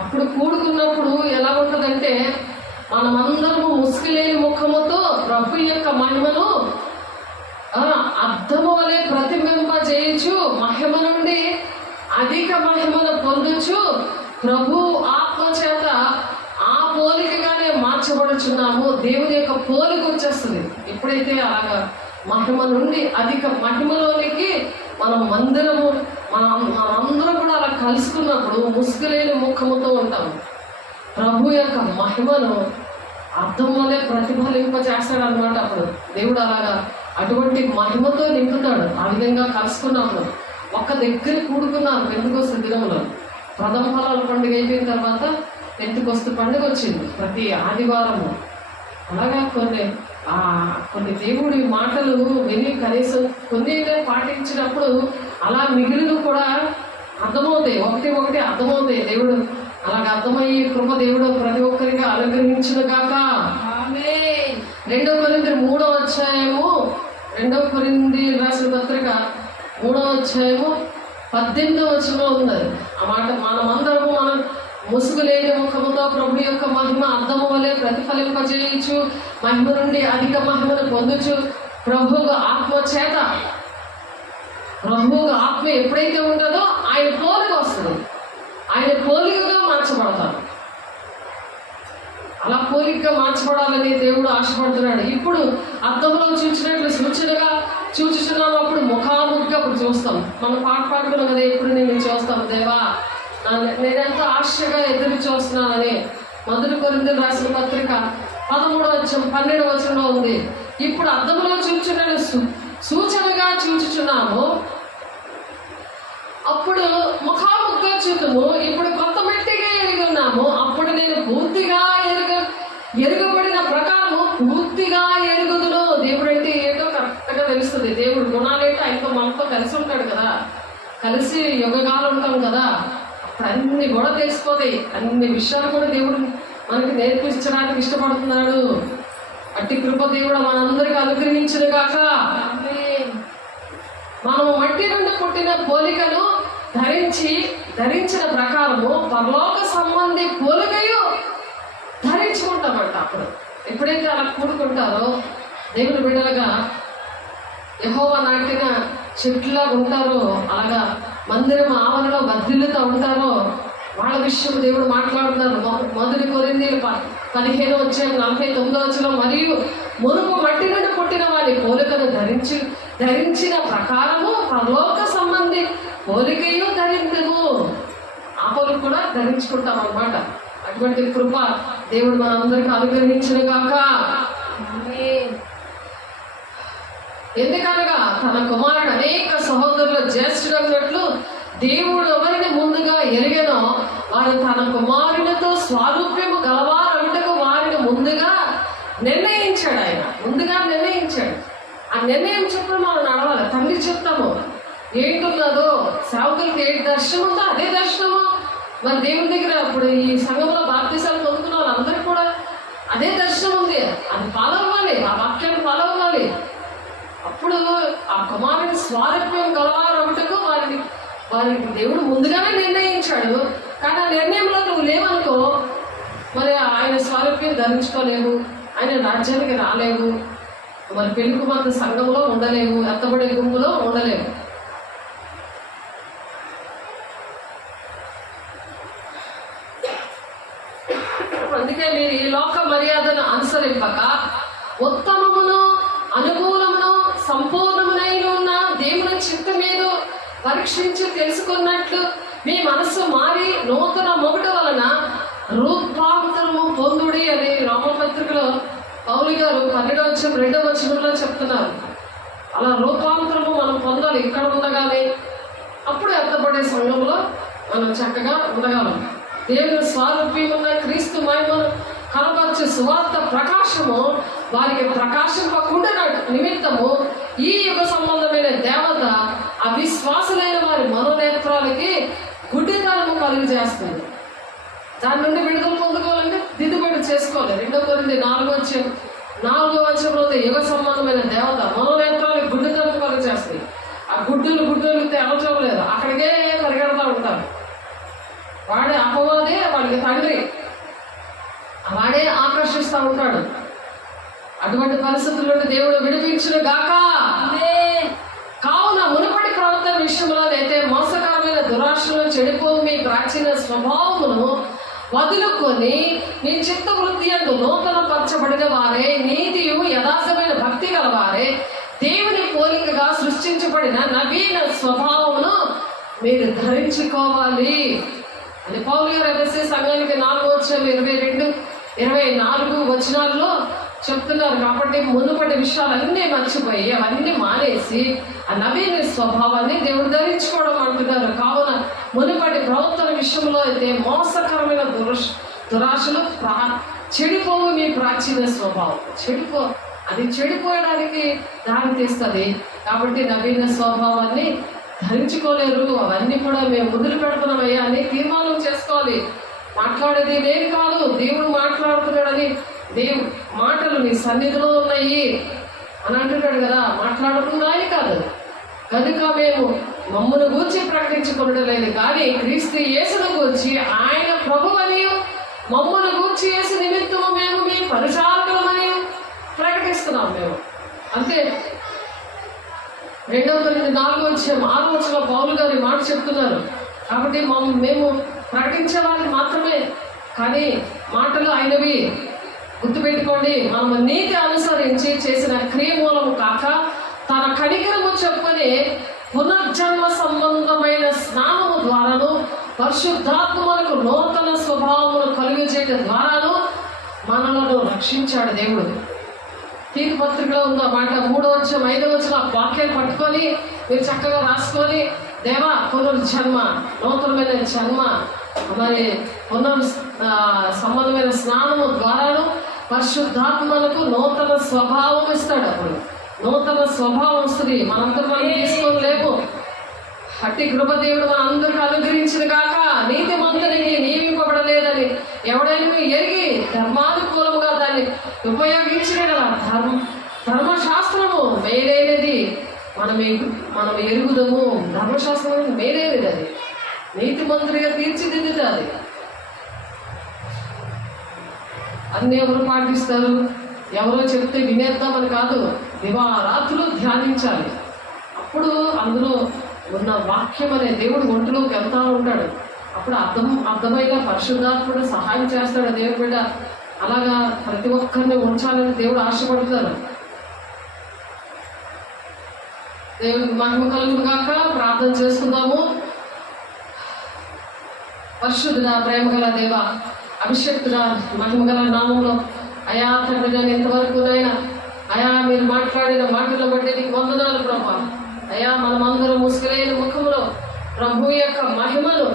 అప్పుడు కూడుకున్నప్పుడు ఎలా ఉంటుందంటే, మనమందరము ముసుగులేని ముఖముతో ప్రభు యొక్క మహిమను అర్థము వలె ప్రతిబింబజేయచ్చు, మహిమ నుండి అధిక మహిమను పొందొచ్చు, ప్రభు ఆత్మ చేత ఆ పోలికగానే మార్చబడుచున్నాము. దేవుని యొక్క పోలిక వచ్చేస్తుంది ఎప్పుడైతే అలాగా మహిమ నుండి అధిక మహిమలోనికి మనం మనందరం కూడా అలా కలుసుకున్నప్పుడు ముసుగులేని ముఖముతో ఉంటాము. ప్రభు యొక్క మహిమను అర్థం వల్లే ప్రతిఫలింప చేస్తాడు అనమాట. అప్పుడు దేవుడు అలాగా అటువంటి మహిమతో నింపుతాడు. ఆ విధంగా కలుసుకున్నప్పుడు ఒక్క దగ్గర కూడుకున్నారు. పెంతెకొస్తు దినంలో ప్రథమ ఫలాల పండుగ అయిపోయిన తర్వాత పెంతెకొస్తు పండుగ వచ్చింది ప్రతి ఆదివారము. అలాగా కొన్ని దేవుడి మాటలు విని కనీసం కొన్ని పాటించినప్పుడు అలా మిగిలిన కూడా అర్థమవుతాయి. ఒకటి అర్థమవుతాయి. దేవుడు అలాగ అర్థమయ్యే కృప దేవుడు ప్రతి ఒక్కరికి అనుగ్రహించిన గాక. ఆమేన్. 2 కొరింథీయులు 3వ అధ్యాయము, 2 కొరింథీయులు రాసిన పత్రిక 3వ అధ్యాయము 18వ వచనంలో ఉన్నది ఆ మాట. మనమందరము మనం ముసుగు లేని ముఖముతో ప్రభు యొక్క మహిమ అర్థము వలె ప్రతిఫలింపజేయచ్చు, మహిమ నుండి అధిక మహిమను పొందొచ్చు. ప్రభువు ఆత్మ ఎప్పుడైతే ఉంటుందో ఆయన పోలిక వస్తుంది. ఆయన పోలికగా మార్చబడతారు. అలా పోలికగా మార్చబడాలని దేవుడు ఆశపడుతున్నాడు. ఇప్పుడు అర్థంలో చూసినట్లు సూచనగా చూచుచున్నాము. అప్పుడు ముఖాముఖిగా అప్పుడు చూస్తాం. మనం పాడుకున్నాం కదా, ఎప్పుడు నేను చూస్తాం దేవా, నేనెంతో ఆశగా ఎదురు చూస్తున్నానని. 1 కొరింథీయులు రాసిన పత్రిక 13వ అధ్యాయం 12వ వచనంలో ఉంది. ఇప్పుడు అద్దంలో చూచున్న సూచనగా చూచుచున్నాము, అప్పుడు ముఖాముఖిగా చూద్దాము. ఇప్పుడు కొత్త మట్టిగా ఎరిగి ఉన్నాము, అప్పుడు నేను పూర్తిగా ఎరుగబడిన ప్రకారము పూర్తిగా ఎరుగుదును. దేవుడు అంటే ఏదో కరెక్ట్గా తెలుస్తుంది. దేవుడు గుణాలేంటో ఆయనతో మనతో కలిసి ఉంటాడు కదా, కలిసి యుగగాలు ఉంటాం కదా, అప్పుడు అన్ని కూడా తెలిసిపోతాయి. అన్ని విషయాలు కూడా దేవుడు మనకి నేర్పించడానికి ఇష్టపడుతున్నాడు. అట్టి కృప దేవుడు మనందరికీ అనుగ్రహించును గాక. మనం మట్టి నుండి పుట్టిన పోలికను ధరించిన ప్రకారము పరలోక సంబంధి పోలికయు ధరించుకుంటామంట. అప్పుడు ఎప్పుడైతే అలా కూడుకుంటారో దేవుని బిడ్డలుగా యెహోవా నాటిన చెట్లా ఉంటారో, అలాగా మందిరం ఆవరణలో వర్ధిల్లుతూ ఉంటారో, వాళ్ళ విషయం దేవుడు మాట్లాడుతున్నారు. 1 కొరింథీయులు 15:49 మరియు మునుపు మట్టి నుండి పుట్టిన వారి పోలికను ధరించిన ప్రకారము పరలోక సంబంధి పోలికయు ధరించము. ఆ పోలిక కూడా ధరించుకుంటాం అన్నమాట. అటువంటి కృప దేవుడు మనందరికీ అనుగ్రహించును గాక. ఎందుకనగా తన కుమారుడు అనేక సహోదరుల జ్యేష్ఠుడన్నట్లు దేవుడు ఎవరిని ముందుగా ఎరిగెనో వారు తన కుమారునితో స్వారూప్యము గలవారంటకు వారిని ముందుగా నిర్ణయించాడు. ఆయన ముందుగా నిర్ణయించాడు. ఆ నిర్ణయం చొప్పున మనం నడవాలి. తండ్రి చెప్తాము ఏంటున్నదో, సేవకులకి ఏ దర్శనం ఉందో అదే దర్శనము. మరి దేవుని దగ్గర ఇప్పుడు ఈ సంఘంలో బాప్తిసాలు పొందుకున్న వాళ్ళందరికీ కూడా అదే దర్శనం ఉంది. అది ఫాలో అవ్వాలి, ఆ వాక్యాన్ని ఫాలో అవ్వాలి. అప్పుడు ఆ కుమారుని స్వారూప్యం గలవారు ఒకటకు వారికి దేవుడు ముందుగానే నిర్ణయించాడు. కానీ ఆ నిర్ణయంలో నువ్వు లేవనుకో, మరి ఆయన స్వారూప్యం ధరించుకోలేవు, ఆయన రాజ్యానికి రాలేవు, మరి పెళ్లి కుమార్తె సంఘంలో ఉండలేవు, ఎత్తబడే గుంపులో ఉండలేవు. అందుకే మీరు ఈ లోక మర్యాదను అనుసరింపక ఉత్తమమును అనుకూలమును సంపూర్ణమునైన దేవుని చిత్తమేదో పరీక్షించి తెలుసుకున్నట్లు మీ మనస్సు మారి నూతన మొగుట వలన రూపాంతరము పొందుడి అని రోమపత్రికలో పౌలు గారు 12:2 చెప్తున్నారు. అలా రూపాంతరము మనం పొందాలి ఇక్కడ ఉండగానే. అప్పుడు ఎత్తబడే సంఘంలో మనం చక్కగా ఉండగలం. దేవుని స్వారూప్యం ఉన్న క్రీస్తు మహిమను కనపరిచే సువార్త ప్రకాశము వారికి ప్రకాశింపకుండా నిమిత్తము ఈ యుగ సంబంధమైన దేవత అవిశ్వాసులైన వారి మనోనేత్రాలకి గుడ్డితనము కలుగు చేస్తుంది. దాని నుండి విడుదల పొందుకోవాలంటే దిద్దుబాటు చేసుకోవాలి. 2 కొరింథీ 4:4 యుగ సంబంధమైన దేవత మనోనేత్రాలకు గుడ్డితనం కలుగు చేస్తుంది. ఆ గుడ్డులు తెలచడం లేదు, అక్కడికే పరిగెడతా ఉంటారు. వాడే అపవాదే వాడికి తండ్రి, వాడే ఆకర్షిస్తూ ఉంటాడు. అటువంటి పరిస్థితుల నుండి దేవుడు విడిపించును గాక. కావున మునుపటి ప్రవర్తన విషయంలో అయితే మోసకరమైన దురాశలో చెడిపోవు మీ ప్రాచీన స్వభావమును వదులుకొని మీ చిత్త వృత్తి యందు నూతన పరచబడిన వారే నీతియు యథార్థమైన భక్తి గలవారే దేవుని పోలికగా సృష్టించబడిన నవీన స్వభావమును మీరు ధరించుకోవాలి అని పౌలు గారు ఎఫెసీ సంఘానికి 4:22-24 చెప్తున్నారు. కాబట్టి మునుపటి విషయాలన్నీ మర్చిపోయి అవన్నీ మానేసి ఆ నవీన స్వభావాన్ని దేవుడు ధరించుకోవడం అంటున్నారు. కావున మునుపటి ప్రవర్తన విషయంలో అయితే మోసకరమైన దురాశలు చెడిపోవు మీ ప్రాచీన స్వభావం. అది చెడిపోయడానికి దారి తీస్తుంది. కాబట్టి నవీన స్వభావాన్ని ధరించుకోలేరు. అవన్నీ కూడా మేము వదిలిపెడుతున్నామయ్యా అని తీర్మానం చేసుకోవాలి. మాట్లాడేది నేను కాదు, దేవుడు మాట్లాడుతున్నాడని. దేవుడు మాటలు నీ సన్నిధిలో ఉన్నాయి అని అంటున్నాడు కదా, మాట్లాడుతున్నాయి కాదు. కనుక మేము మమ్మను గూర్చి ప్రకటించుకోవడం లేదు, కానీ క్రీస్తు యేసును గూర్చి ఆయన ప్రభువని మమ్మను గూర్చి యేసు నిమిత్తము మేము మీ పరిచారకులమని ప్రకటిస్తున్నాం. మేము అంతే. 2 కొరింథీ 4:6 పౌలు గారి మాట చెప్తున్నారు. కాబట్టి మేము ప్రకటించే వాళ్ళకి మాత్రమే, కానీ మాటలు ఆయనవి. గుర్తుపెట్టుకోండి, మనం నీతి అనుసరించి చేసిన క్రియ మూలము కాక తన కనికరము చెప్పని పునర్జన్మ సంబంధమైన స్నానము ద్వారాను పరిశుద్ధాత్మలకు నూతన స్వభావమును కలుగు చేయడం ద్వారాను మనలను రక్షించాడు దేవుడు. తీర్పు పత్రికలో ఉందో మాట 3వ వచనం 5వ వచనం ఆ వాక్యాన్ని పట్టుకొని మీరు చక్కగా రాసుకొని, దేవా పునర్జన్మ, నూతనమైన జన్మ, మరి సంబంధమైన స్నానము ద్వారాను పరిశుద్ధాత్మలకు నూతన స్వభావం ఇస్తాడు. అప్పుడు నూతన స్వభావం వస్తుంది. మనందరూ మనం తీసుకోలేము. అట్టి కృపదేవుడు మన అందరికి అనుగ్రహించిన కాక నీతిమంతునికి నియమింపబడలేదని ఎవడైనా ఎరిగి ధర్మానుకూలముగా దాన్ని ఉపయోగించిన ధర్మశాస్త్రము మేలైనది మనం ఎరుగుదము. ధర్మశాస్త్రం మేలైనది, అది నీతిమంతుడిగా తీర్చిదిద్దుతుంది. అన్ని ఎవరు పాటిస్తారు? ఎవరో చెప్తే వినేద్దామని కాదు, దివారాత్రులు ధ్యానించాలి. అప్పుడు అందులో ఉన్న వాక్యం అనే దేవుడు ఒంటిలోకి వెళ్తా ఉంటాడు. అప్పుడు అర్థమైన పరిశుద్ధాత్ముడు సహాయం చేస్తాడు. దేవుడు బిడ్డ అలాగా ప్రతి ఒక్కరిని ఉంచాలని దేవుడు ఆశపడతారు. దేవుడికి మహిమ కలుగును గాక. ప్రార్థన చేసుకుందాము. పరిశుద్ధుడా, ప్రేమగల దేవ, అభిషక్తుడా, మహిమగల నామంలో అయా తండ్రి, నేను ఇంతవరకు నాయన అయా మీరు మాట్లాడిన మాటలను బట్టి నీకు వందనాలు ప్రభా. అయా మనమందరం ముసుగులైన ముఖంలో ప్రభు యొక్క మహిమను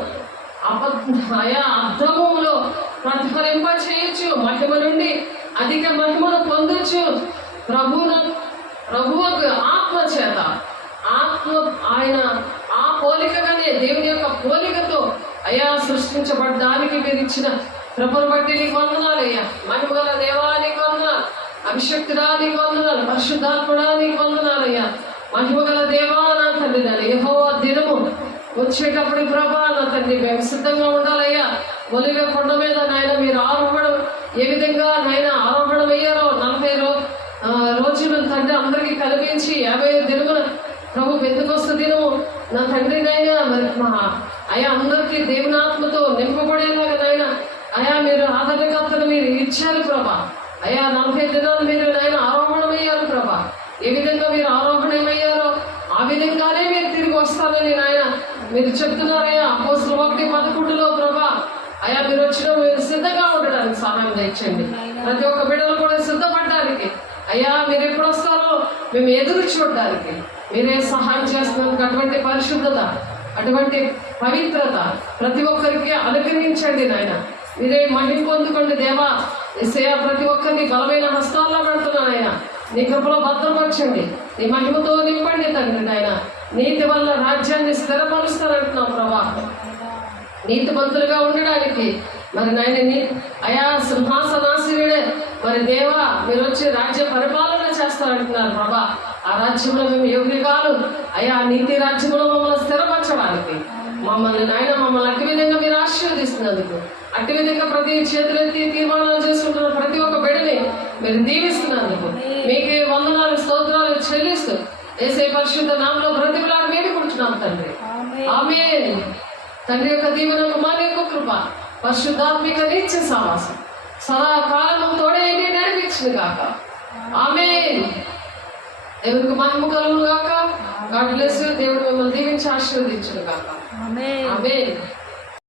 అయా అర్థములో ప్రతిఫలింప చేయొచ్చు. మహిమ నుండి అధిక మహిమను పొందొచ్చు. ప్రభువుకు ఆత్మ చేత ఆయన ఆ పోలికగానే దేవుని యొక్క పోలికతో అయా సృష్టించబడ్డానికి మీరు ఇచ్చిన కృపను బట్టి నీకు వందనాలు అయ్యా. మహిమగల దేవా నీకు వందనాలు, అభిషక్తుడా నీకు వందనాలు, పరిశుద్ధాత్ముడా నీకు వందనాలు అయ్యా. మహిమగల దేవా నా తండ్రి, నాన్న యెహోవా దినము వచ్చేటప్పుడు ప్రభా నా తండ్రి మేము సిద్ధంగా ఉండాలయ్యా. ఒలివ కొండ మీద నాయన మీరు ఆరోహణం ఏ విధంగా నాయన ఆరోహణం అయ్యారో 40 రోజులు తండ్రి అందరికీ కనిపించి 50 దినమున ప్రభు పెద్దకొస్త దినము నా తండ్రి నాయన మరి అయా అందరికీ దేవునాత్మతో నింపబడేలాగా నాయన అయా మీరు ఆదరణకర్తను మీరు ఇచ్చారు ప్రభా. అయా 40 దినాలు మీరు నాయన ఆరోహణమయ్యారు ప్రభా. ఏ విధంగా మీరు ఆరోహణమయ్యారో ఆ విధంగానే మీరు తిరిగి వస్తారని నాయన మీరు చెప్తున్నారయ్యా. అపోస్తలుల 1:11 ప్రభా అయా మీరు వచ్చిన మీరు సిద్ధంగా ఉండడానికి సహాయం తెచ్చండి. ప్రతి ఒక్క బిడ్డలు కూడా సిద్ధపడడానికి అయ్యా మీరు ఎప్పుడు వస్తారో మేము ఎదురు చూడడానికి మీరే సహాయం చేస్తున్నందుకు అటువంటి పరిశుద్ధత, అటువంటి పవిత్రత ప్రతి ఒక్కరికి అనుగ్రహించండి నాయన. మీరే మహిమ పొందుకోండి దేవా. యేసయ్యా ప్రతి ఒక్కరిని బలమైన హస్తాల్లో పెడుతున్నాను ఆయన. నీ కృపలో భద్రపరచండి, నీ మహిమతో నింపండి తండ్రి నాయన. నీతి వల్ల రాజ్యాన్ని స్థిరపరుస్తారంటున్నాం ప్రభా. నీతిమంతులుగా ఉండడానికి మరి నాయన అయా సింహాసనాశీనుడే మరి దేవా మీరు వచ్చి రాజ్య పరిపాలన చేస్తారంటున్నారు ప్రభా. ఆ రాజ్యంలో మేము యోగ్యులు అయా నీతి రాజ్యంలో మమ్మల్ని స్థిరపరచడానికి మమ్మల్ని నాయన మమ్మల్ని అట్టి విధంగా మీరు ఆశీర్వదిస్తున్నందుకు, అట్టి విధంగా ప్రతి చేతులెత్తి తీర్మానాలు చేసుకుంటున్న ప్రతి ఒక్క బిడ్డని మీరు దీవిస్తున్నందుకు మీకే వందనాలు స్తోత్రాలు చెల్లిస్తూ యేసయ్య పరిశుద్ధ నామములో బ్రతిమలాడి వేడుకుంటున్నాం తండ్రి. ఆమేన్. తండ్రి యొక్క దీవెన, కుమారుని యొక్క కృప, పరిశుద్ధాత్మిక నిత్య సహవాసం సదాకాలము తోడే నడిపించింది కాక. ఆమేన్. దేవునికి మహిమ కలుగును గాక. God bless you. దేవుడు మిమ్మల్ని దీవించి ఆశీర్వదించును గాక. ఆమేన్.